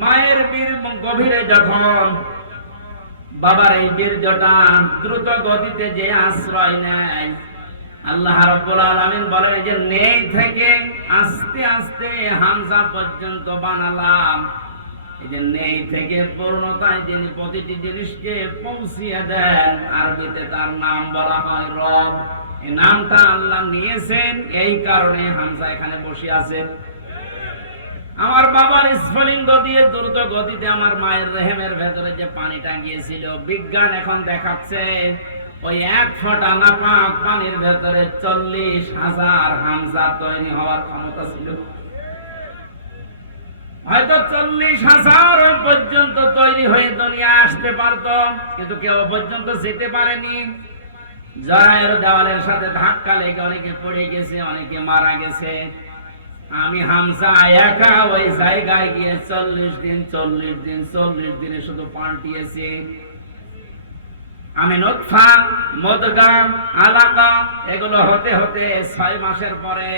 মায়ের বীর গভীরে যখন বাবার এই বীর্যটা দ্রুত গতিতে যে আশ্রয় নেয়, আল্লাহ রাব্বুল আলামিন বলেন যে নেই থেকে আস্তে আস্তে হামজা পর্যন্ত বানালাম। এই যে নেই থেকে পূর্ণতায় যিনি প্রতিটি জিনিসকে পৌঁছিয়ে দেন, আরবিতে তার নাম বলা হয় রব। এই নামটা আল্লাহ নিয়েছেন, এই কারণে হামজা এখানে বসে আছে। আমার বাবার স্ফুলিঙ্গ দিয়ে দ্রুত গতিতে আমার মায়ের রেহেমের ভেতরে যে পানিটা গিয়েছিল, বিজ্ঞান এখন দেখাচ্ছে ওই 1 ফোঁটা নাপাক পানির ভেতরে 40,000 হামজা তৈরি হওয়ার ক্ষমতা ছিল। হয়তো 40,000 ওই পর্যন্ত তৈরি হয়ে দুনিয়া আসতে পারত, কিন্তু কেউ পর্যন্ত যেতে পারেনি। জরায়ের দেওয়ালের সাথে ধাক্কা লেগে অনেকে পড়ে গেছে, অনেকে মারা গেছে। আমি হামজা একা ওই জায়গায় গিয়ে 40 দিনে শুধু পাল্টিয়েছি। আমি নুতফা, মুদগা, আলাকা এগুলো হতে হতে 6 মাসের পরে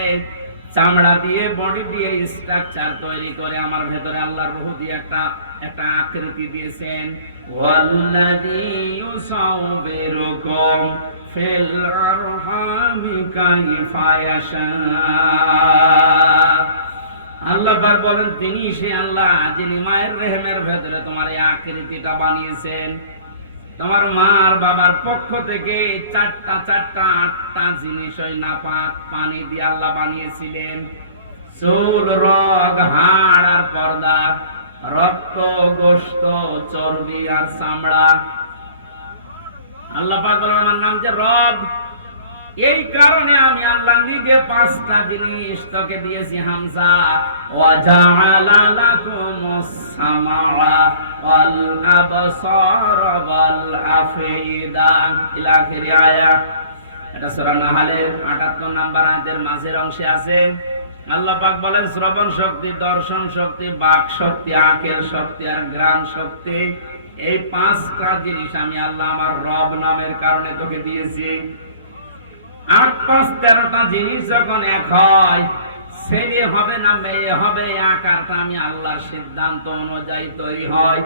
চামড়া দিয়ে বডি দিয়ে স্ট্রাকচার তৈরি করে আমার ভেতরে আল্লাহর রূহ দিয়ে একটা আকৃতি দিয়েছেন। ওয়াল্লাযী ইউসাউবিরুকুম ফিল আরহামি কাইফা ইয়াশা। আল্লাহ পাক বলেন তিনি সে আল্লাহ যিনি মায়ের রেহেমের ভেতরে তোমার এই আকৃতিটা বানিয়েছেন। তোমার মার বাবার পক্ষ থেকে 8টা জিনিস ওই নাপাক পানি দিয়ে আল্লাহ বানিয়েছিলেন। চুল, রগ, হাড় আর পর্দা, রক্ত, গোশত, চর্বি আর চামড়া। আল্লাহ পাক বলেন আমার নাম যে রব, এই কারণে আমি আল্লাহ নিজে 5টা জিনিস তোকে দিয়েছি হামজা। ওয়া জাআলা লাকুমুস সামাআ ওয়াল আবসার ওয়াল আফিদা ইলা আখিরি আয়াত। এটা সূরা নাহলের 78 নম্বর আয়াতের মাঝের অংশে আছে। আল্লাহ পাক বলেন শ্রবণ শক্তি, দর্শন শক্তি, বাক শক্তি, আকেল শক্তি আর ঘ্রাণ শক্তি, এই 5টা জিনিস আমি আল্লাহ আমার রব নামের কারণে তোকে দিয়েছি। 8, 5, 13টা জিনিস যখন এক হয়, ছেলে হবে না মেয়ে হবে, আকারটা আমি আল্লাহর সিদ্ধান্ত অনুযায়ী তৈরি হয়।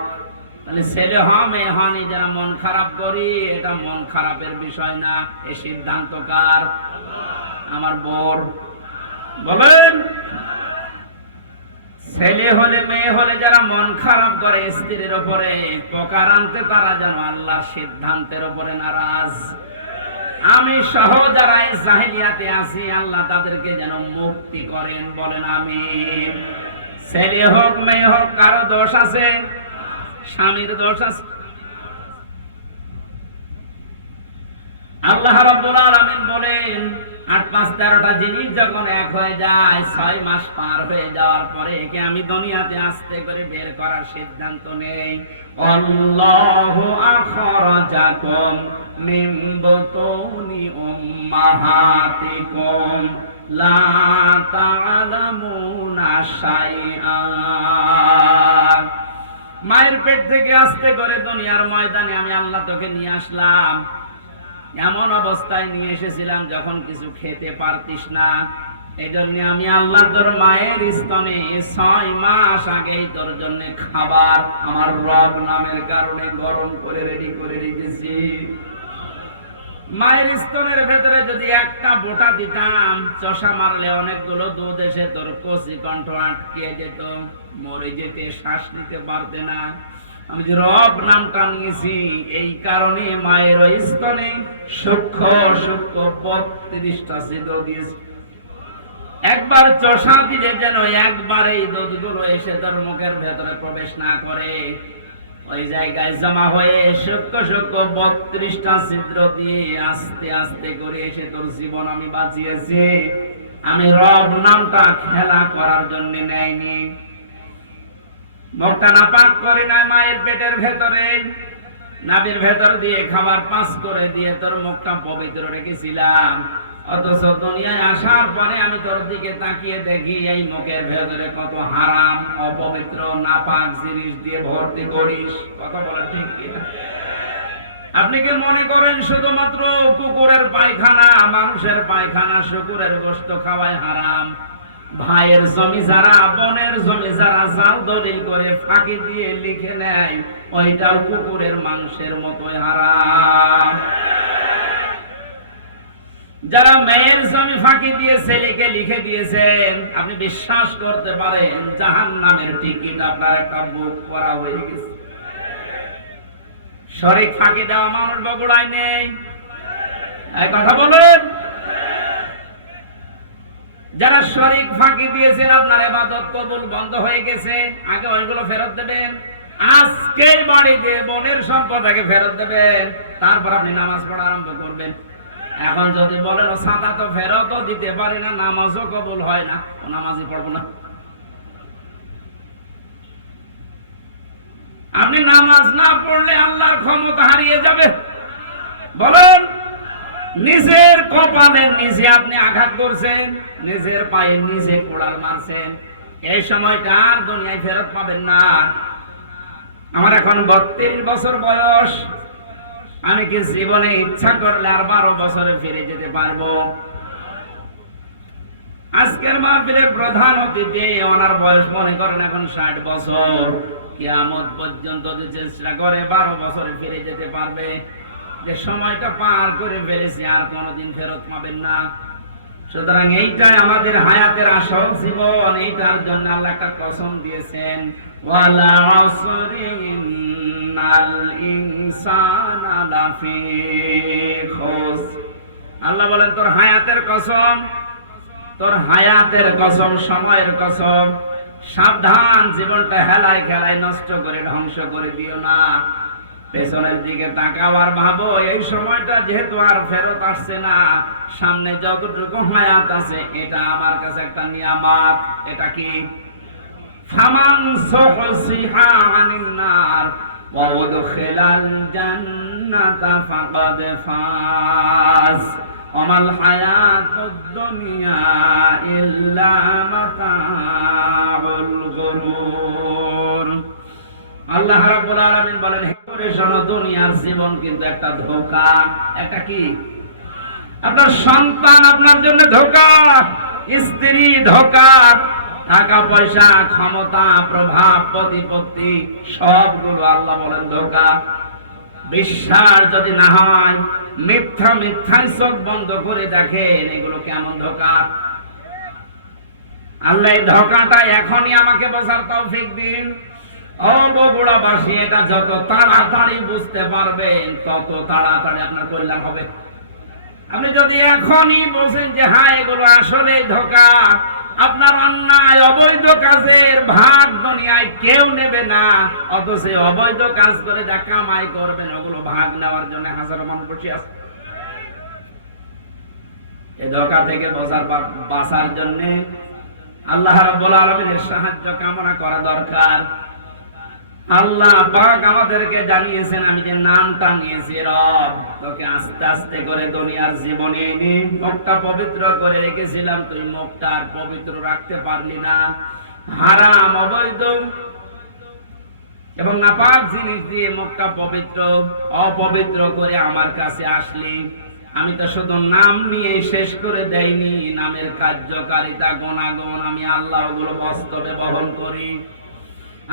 তাহলে ছেলে হয় মেয়ে হয়নি যারা মন খারাপ করি, এটা মন খারাপের বিষয় না, এই সিদ্ধান্ত কার? আমার বর। বলেন ছেলে হলে মেয়ে হলে যারা মন খারাপ করে স্ত্রীর উপরে, প্রকার আনতে তারা যেন আল্লাহর সিদ্ধান্তের উপরে নারাজ। আমি সহ যারা জাহিলিয়াতে আছি আল্লাহ তাদেরকে যেন মুক্তি করেন, বলেন আমিন। ছেলে হোক মেয়ে হোক, কারো দোষ আছে? স্বামীর দোষ আছে? আল্লাহ রাব্বুল আলামিন বলেন 8, 5, 13টা জিনিস যখন এক হয়ে যায়, 6 মাস পার হয়ে যাওয়ার পরে একে আমি দুনিয়াতে আস্তে করে বের করার সিদ্ধান্ত নেই। আল্লাহু আখরাজাকুম মিন বুতুনি উম্মাহাতিকুম লা তা'লামুনা শাইআ। মায়ের পেট থেকে আস্তে করে দুনিয়ার ময়দানে আমি আল্লাহ তোকে নিয়ে আসলাম। এমন অবস্থায় নিয়ে এসেছিলাম যখন কিছু খেতে পারতিস না। এই জন্য আমি আল্লাহ তোর মায়ের স্তনে 6 মাস আগেই তোর জন্য খাবার আমার রব নামের কারণে গরম করে রেডি করে রেখেছি। মায়ের স্তনের ভেতরে যদি একটা বোটা দিতাম, চষা মারলে অনেকগুলো দুধ এসে তোর কচি কণ্ঠ আটকে যেত, মরে যেতে, শ্বাস নিতে পারতে না। আমি যে রব নামটা নিয়েছি এই কারণে মায়ের ওই স্তনে সূক্ষ্ম সূক্ষ্ম 32টা ছিদ্র দিয়েছি। একবার চষা দিলে যেন একবার এই দুধগুলো এসে তোর মুখের ভেতরে প্রবেশ না করে, ওই জায়গায় জমা হয়ে সূক্ষ্ম সূক্ষ্ম 32টা ছিদ্র দিয়ে আস্তে আস্তে করে এসে তোর জীবন আমি বাঁচিয়েছি। আমি রব নামটা খেলা করার জন্য নেয়নি। মুখটা নাপাক করে না, মায়ের পেটের ভেতরে নাভির ভেতর দিয়ে খাবার পাস করে দিয়ে তোর মুখটা পবিত্র রেখেছিলাম। অথচ দুনিয়ায় আসার পরে আমি তোর দিকে তাকিয়ে দেখি এই মুখের ভেতরে কত হারাম, অপবিত্র, নাপাক জিনিস দিয়ে ভর্তি করিস। কথা বলা ঠিক কিনা? আপনি কি মনে করেন শুধুমাত্র কুকুরের পায়খানা, মানুষের পায়খানা, শুকুরের গোশত খাওয়ায় হারাম? ভাইয়ের জমি যারা, বোনের জমি যারা জাল দলিল করে ফাঁকি দিয়ে লিখে নেয়, ওইটাও কুকুরের মাংসের মতোই হারাম। যারা মেয়ের জমি ফাঁকি দিয়ে ছেলেকে লিখে দিয়েছেন, আপনি বিশ্বাস করতে পারেন জাহান্নামের টিকিট আপনার একটা বুক করা হয়ে গেছে। শরীক ফাঁকি দেওয়া মানুষ বগুড়ায় নেই, এই কথা বলুন। যারা শরীক ফাঁকি দিয়েছেন, আপনার ইবাদত কবুল বন্ধ হয়ে গেছে, আগে ওইগুলো ফেরত দেবেন। আজকের বাড়িতে বোনের সম্পদ আগে ফেরত দেবেন, তারপর আপনি নামাজ পড়া আরম্ভ করবেন। এখন যদি বলেন সাদা তো ফেরতও দিতে পারি না, নামাজও কবুল হয় না, ও নামাজই পড়বো না। আপনি নামাজ না পড়লে আল্লাহর ক্ষমতা হারিয়ে যাবে। বলুন, নিজের কপালের নিচে আপনি আঘাত করছেন, নিজের পায়ের নিচে কোড়াল মারছেন, এই সময়টা আর দুনিয়ায় ফেরত পাবেন না। আমার এখন 32 বছর বয়স, আমি কি জীবনে ইচ্ছা করলে আর 12 বছরে ফিরে যেতে পারবো? আজকের মাহফিলের প্রধান অতিথি, ওনার বয়স মনে করেন এখন 60 বছর। কিয়ামত পর্যন্ত যদি চেষ্টা করে 12 বছরে ফিরে যেতে পারবে। যে সময়টা পার করে ফেলেছি আর কোনোদিন ফেরত পাবেন না। সুতরাং এইটাই আমাদের হায়াতের আসল জীবন। এইটার জন্য আল্লাহ একটা কসম দিয়েছেন, ওয়ালা আসরি ইন্নাল ইনসানা লাফি খুস। আল্লাহ বলেন তোর হায়াতের কসম, তোর হায়াতের কসম, সময়ের কসম, সাবধান, জীবনটা হেলায় খেলায় নষ্ট করে ধ্বংস করে দিও না। পেছনের দিকে তাকাও আর ভাবো, এই সময়টা যেহেতু আর ফেরত আসছে না, সামনে যতটুকু হায়াত আছে এটা আমার কাছে একটা নিয়ামত। এটা কি? ফামান সুহসিহা আনিন নার ওয়া উদখিলাল জান্নাতা ফাকাদ ফাজ ওমাল হায়াতুদ দুনিয়া ইল্লা মাতাউল গুরুর। আল্লাহ রাব্বুল আলামিন বলেন, হে করে শোনো, দুনিয়ার জীবন কিন্তু একটা ধোঁকা। একটা কি? আপনার সন্তান আপনার জন্য ধোঁকা, স্ত্রী ধোঁকা, টাকা পয়সা, ক্ষমতা, প্রভাব, প্রতিপত্তি, সবগুলো আল্লাহ বলেন ধোঁকা। বিশ্বাস যদি না হয়, মিথ্যায় চোখ বন্ধ করে দেখেন এগুলো কেমন ধোঁকা। আল্লাহ এই ধোঁকাটা এখনই আমাকে বোঝার তৌফিক দিন। ও বগুড়াবাসী, এটা যত তাড়াতাড়ি বুঝতে পারবেন তত তাড়াতাড়ি আপনার কল্যাণ হবে। আপনি যদি এখনই বোঝেন যে হ্যাঁ এগুলো আসলে ধোঁকা, আপনার অন্যায় অবৈধ কাজের ভাগ দুনিয়ায় কেউ নেবে না, অথচ অবৈধ কাজ করে যা কামাই করবেন ওগুলো ভাগ নেওয়ার জন্য হাজারো মানুষ বসে আছে। এই ধোঁকা থেকে বাঁচার জন্য আল্লাহ রাব্বুল আলামিনের সাহায্য কামনা করা দরকার। আল্লাহ পাক আমাদেরকে জানিয়েছেন, আমি যে নামটা নিয়েছি রব, তোকে আস্তে আস্তে করে দুনিয়ার জীবনে এনে মুখটা পবিত্র করে রেখেছিলাম, তুই মুখটা আর পবিত্র রাখতে পারলি না। হারাম, অবৈধ এবং নাপাক জিনিস দিয়ে মুখটা অপবিত্র করে আমার কাছে আসলি। আমি তো শুধু নাম নিয়ে শেষ করে দেইনি, নামের কার্যকারিতা, গুণাগুণ আমি আল্লাহ ওগুলো বাস্তবে বহন করি।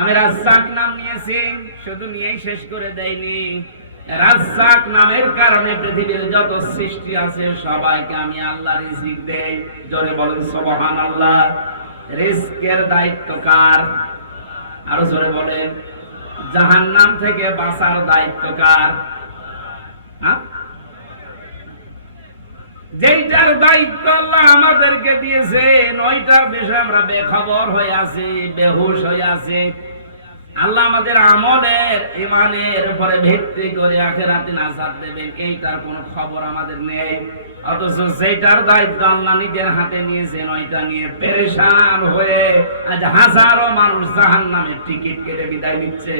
আমি রাজ্জাক নাম নিয়েছি, শুধু নিয়েই শেষ করে দেইনি। রাজ্জাক নামের কারণে পৃথিবীর যত সৃষ্টি আছে সবাইকে আমি আল্লাহ রিজিক দেই। জোরে বলেন সুবহানাল্লাহ। রিজকের দায়িত্ব কার? আরো জোরে বলেন। জাহান্নাম থেকে বাঁচার দায়িত্ব কার? যেইটার দায়িত্ব আল্লাহ আমাদেরকে দিয়েছেন ওইটার বিষয়ে আমরা বেখবর হয়ে আছি, বেহুশ হয়ে আছি। আল্লাহ আমাদের আমলের, ইমানের উপরে ভিত্তি করে আখিরাতে নাজাত দেবেন, এইটার কোনো খবর আমাদের নেই। অথচ যেটার দায়িত্ব আল্লাহ নিজের হাতে নিয়েছেন ওইটা নিয়ে পেরেশান হয়ে আজ হাজারো মানুষ জাহান্নামের টিকিট কেটে বিদায় নিচ্ছে।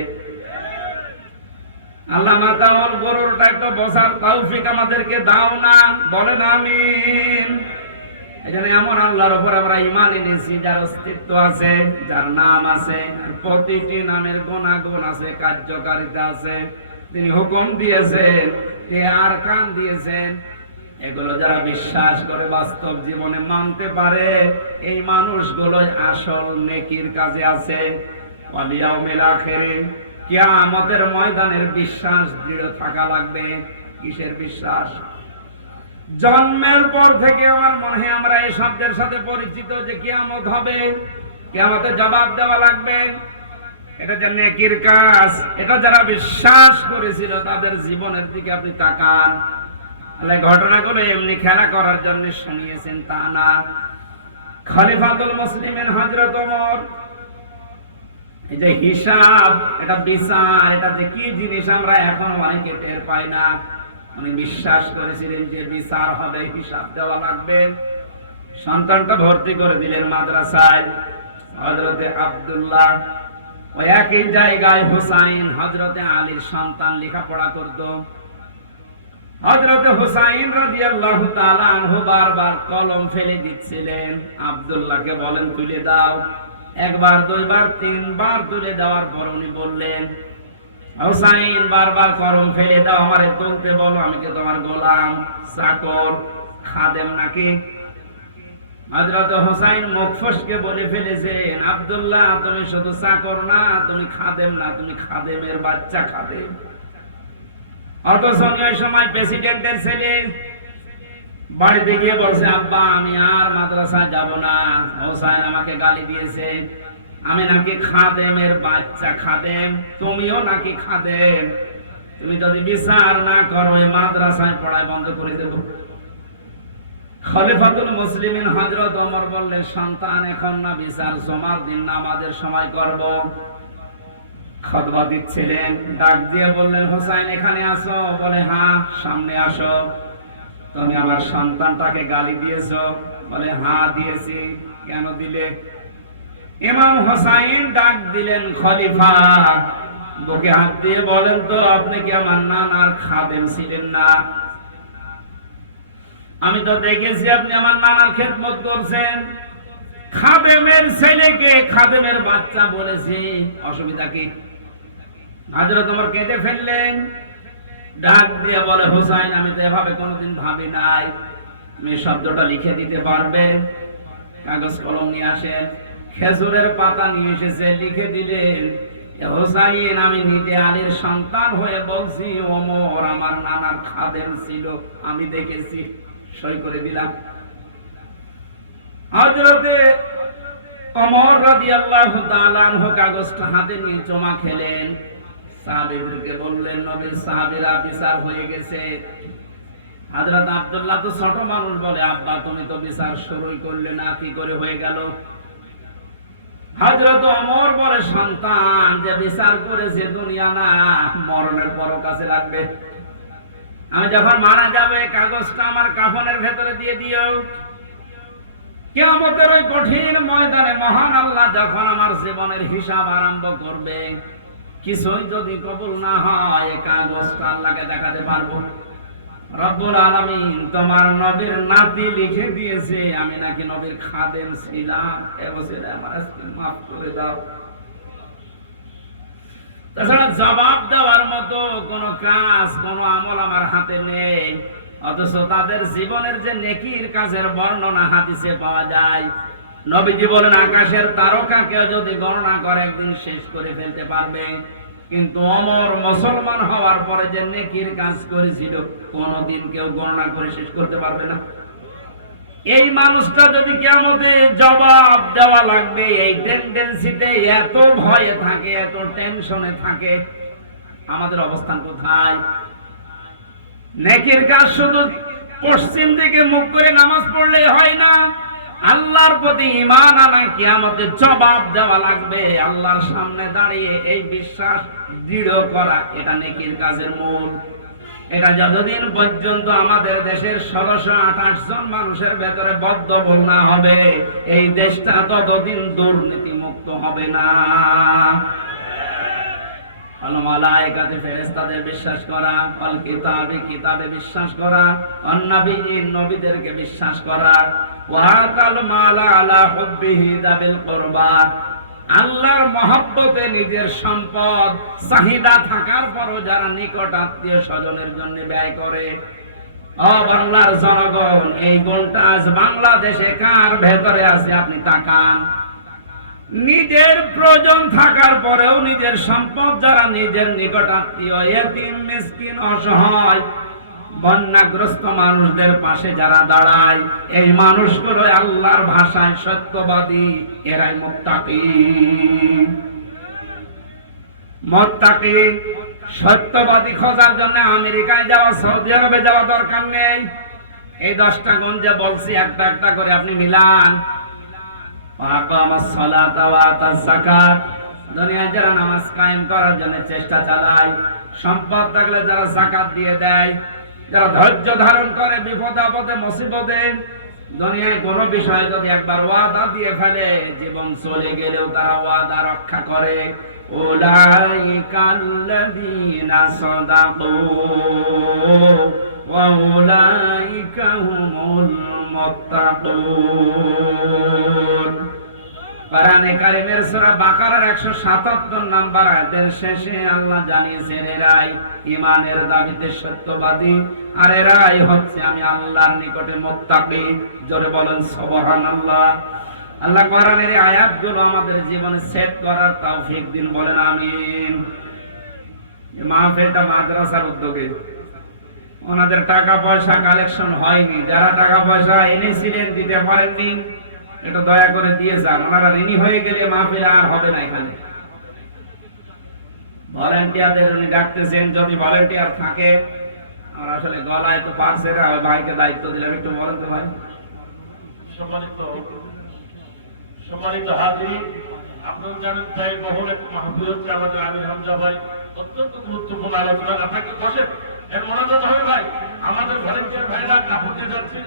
আল্লাহ মাতাওয়াল গরুরটা একটু বসার তৌফিক আমাদেরকে দাও না, বলেন আমিন। এখানে এমন আল্লাহর উপর আমরা ঈমান এনেছি যার অস্তিত্ব আছে, যার নাম আছে, প্রতিটি নামের গুণাগুণ আছে, কার্যকারিতা আছে। তিনি হুকুম দিয়েছেন, তিনি আরকান দিয়েছেন, এগুলো যারা বিশ্বাস করে বাস্তব জীবনে মানতে পারে, এই মানুষগুলোই আসল নেকির কাজে আছে। ওয়াল ইয়াউমিল আখির, কিয়ামতের ময়দানের বিশ্বাস দৃঢ় থাকা লাগবে। কিসের বিশ্বাস? জন্মের পর থেকে আমার মনে হয় আমরা এই শব্দের সাথে পরিচিত যে কিয়ামত হবে, কিয়ামতে জবাব দেওয়া লাগবে। এটা যে নেকির কাজ, এটা যারা বিশ্বাস করেছিল তাদের জীবনের দিকে আপনি তাকান। আল্লাহ ঘটনাগুলো এমনি খেলা করার জন্য শুনিয়েছেন তা না। খলিফাতুল মুসলিমিন হযরত ওমর, এই যে হিসাব, এটা বিচার, এটা যে কি জিনিস আমরা এখন অনেকে টের পাই না। উনি বিশ্বাস করেছিলেন যে বিচার হবে, হিসাব দেওয়া লাগবে। সন্তানটা ভর্তি করে দিলেন মাদ্রাসায়। হযরতে আব্দুল্লাহ, ওই একই জায়গায় হুসাইন হযরতে আলীর সন্তান লেখাপড়া করত। হযরতে হুসাইন রাদিয়াল্লাহু তাআলা আনহু বারবার কলম ফেলে দিচ্ছিলেন, আব্দুল্লাহকে বলেন তুলে দাও। একবার, দুইবার, তিনবার তুলে দেওয়ার পর উনি বললেন, হুসাইন বারবার কলম ফেলে দাও, আমারে তুলতে বলো, আমি কি তোমার গোলাম, চাকর, খাদেম নাকি? হযরত হুসাইন মুখ ফসকে বলে ফেলেছেন, আব্দুল্লাহ তুমি শুধু চাকর না, তুমি খাদেম না, তুমি খাদেমের বাচ্চা খাদেম। অথচ ওই সময় প্রেসিডেন্টের ছেলে বাড়িতে গিয়ে বলছে, আব্বা আমি আর মাদ্রাসায় যাব না, হুসাইন আমাকে গালি দিয়েছে, আমি নাকি খাদেমের বাচ্চা খাদেম, তুমিও নাকি খাদেম, তুমি যদি বিচার না করো এই মাদ্রাসায় পড়াই বন্ধ করে দেব। খলিফাতুল মুসলিমিন হযরত ওমর বললেন, সন্তান এখন না, বিচার জমার দিন নামাজের সময় করব। খুতবা দিচ্ছিলেন, ডাক দিয়ে বললেন, হুসাইন এখানে আসো। বলে হ্যাঁ। সামনে আসো। তুমি আমার সন্তানটাকে গালি দিয়েছো? বলে হ্যাঁ দিয়েছি। কেন দিলে? ইমাম হুসাইন ডাক দিলেন, খলিফা বুকে হাত দিয়ে বলেন তো, আপনি কি আমার নানার খাদেম ছিলেন না? আমি তো দেখেছি আপনি আমার নানার খেদমত করছেন। খাদেমের ছেলেকে খাদেমের বাচ্চা বলেছি, অসুবিধা কি? হযরত ওমর কেঁদে ফেললেন। ডাক দিয়ে বলে, হুসাইন আমি তো এভাবে কোনোদিন ভাবি নাই, তুমি শব্দটা লিখে দিতে পারবে? কাগজ কলম নিয়ে আসেন। খেজুরের পাতা নিয়ে এসেছে, লিখে দিলেন, হুসাইন আমি নিতে আলীর সন্তান হয়ে বলছি, ওমর আমার নানার খাদেম ছিল, আমি দেখেছি। সই করে দিলাম। হযরতে ওমর রাদিয়াল্লাহু তাআলা আনহু কাগজটা হাতে নিয়ে চমা খেলেন। সাহাবীদেরকে বললেন, নবীর সাহাবীরা বিচার হয়ে গেছে। হযরত আব্দুল্লাহ তো ছোট মানুষ, বলে আব্বা তুমি তো বিচার শুরুই করলে না, কি করে হয়ে গেল? হযরত ওমর বলে, সন্তান যে বিচার করেছে দুনিয়া না, মরণের পরও কাছে রাখবে। আমি যখন মারা যাবে কাগজটা আমার কাফনের ভেতরে দিয়ে দিও। কিয়ামতের ওই কঠিন ময়দানে মহান আল্লাহ যখন আমার জীবনের হিসাব আরম্ভ করবে, কিছুই যদি কবুল না হয়, কাগজটা আল্লাহকে দেখাতে পারবো, রব্বুল আলামিন তোমার নবীর নাতি লিখে দিয়েছে আমি নাকি নবীর খাদেম ছিলাম, এবছর আমার আজকে মাফ করে দাও। তাছাড়া জবাব দেওয়ার মতো কোন কাজ, কোন আমল আমার হাতে নেই। অথচ তাদের জীবনের যে নেকির কাজের বর্ণনা হাদিসে পাওয়া যায়। নবীজি বলেন, আকাশের তারকাকেও যদি গণনা করে একদিন শেষ করে ফেলতে পারবে, কিন্তু ওমর মুসলমান হওয়ার পরে যে নেকির কাজ করেছিল কোনদিন কেউ গণনা করে শেষ করতে পারবে না। এই মানুষটা যদি কিয়ামতে জবাব দেওয়া লাগবে, এই টেন্ডেন্সিতে এত ভয়ে থাকে, এত টেনশনে থাকে, আমাদের অবস্থান কোথায়? নেকির কাজ শুধু পশ্চিম দিকে মুখ করে নামাজ পড়লেই হয় না, আল্লাহর প্রতি ঈমান আনা, কিয়ামতে জবাব দেওয়া লাগবে, আল্লাহর সামনে দাঁড়িয়ে এই বিশ্বাস দৃঢ় করা, এটা নেকির কাজের মূল। এটা যতদিন পর্যন্ত আমাদের দেশের ১৬২৮ জন মানুষের ভেতরে বদ্ধমূল না হবে, এই দেশটা ততদিন দুর্নীতি মুক্ত হবে না। মালায়েকাতে ফেরেশতাদের বিশ্বাস করা, আল কিতাবে কিতাবে বিশ্বাস করা, অন্নবীর নবীদেরকে বিশ্বাস করা, ওয়া তাল মালা আলা হুব্বিহি যাবিল কুরবা, আল্লাহর মহব্বতে নিজের সম্পদ চাহিদা থাকার পরও যারা নিকট আত্মীয় স্বজনের জন্য ব্যয় করে, ও বাংলার জনগণ, এই গুণটা আজ বাংলাদেশে কার ভেতরে আছে আপনি তাকান। নিজের প্রয়োজন থাকার পরেও নিজের সম্পদ যারা নিজের নিকট আত্মীয়, এতিম, মিসকিন, অসহায়, বন্যাগ্রস্ত মানুষদের পাশে যারা দাঁড়ায়, এই মানুষগুলো আল্লাহর ভাষায় সত্যবাদী, এরাই মুত্তাকি। মুত্তাকি সত্যবাদী খোঁজার জন্য আমেরিকায় যাওয়া, সৌদি আরবে যাওয়া দরকার নেই। এই 10টা গুণ যে বলছি একটা একটা করে আপনি মিলান। দুনিয়ায় যারা নামাজ কায়েম করার জন্য চেষ্টা চালায়, সম্পদ থাকলে যারা যাকাত দিয়ে দেয়, যারা ধৈর্য ধারণ করে বিপদে আপদে মুসিবতে, দুনিয়ায় কোনো বিষয় যদি একবার ওয়াদা দিয়ে ফেলে, জীবন চলে গেলেও তারা ওয়াদা রক্ষা করে। উলাইকাল্লাযীনা সাদাকু ওয়া উলাইকা হুমুল মুত্তাকুন। কোরআনে কারীমের সূরা বাকারার 177 নম্বর আয়াতের শেষে আল্লাহ জানিয়েছেন এরাই ঈমানের দাবিতে সত্যবাদী, আর এরাই হচ্ছে আমি আল্লাহর নিকটে মুত্তাকি। জোরে বলেন সুবহানাল্লাহ। আল্লাহ কোরআনের এই আয়াতগুলো আমাদের জীবনে সেট করার তৌফিক দিন, বলেন আমিন। এই মাহফিলটা মাদ্রাসার উদ্যোগে, ওনাদের টাকা পয়সা কালেকশন হয়নি, যারা টাকা পয়সা এনেছিলেন দিতে পারেননি, এটা দয়া করে দিয়ে যান। ওনারা ঋণী হয়ে গেলে মাহফিল আর হবে না। এখানে ভলান্টিয়ারদের উনি ডাকতেছেন, যদি ভলান্টিয়ার থাকে। আমার আসলে গলায় তো পারছে না, ওই ভাইকে দায়িত্ব দিলাম, একটু বলেন তো ভাই। সম্মানিত হাজির, আপনারা জানেন প্রায় বহুল এক মাহফিল হচ্ছে আমাদের আমির হামজা ভাই অত্যন্ত গুরুত্বপূর্ণ আলোচনা। আপনাকে বসে এর মনোযোগ হবে ভাই, আমাদের ভলান্টিয়ার ভাইরা কাপড় যাচ্ছে।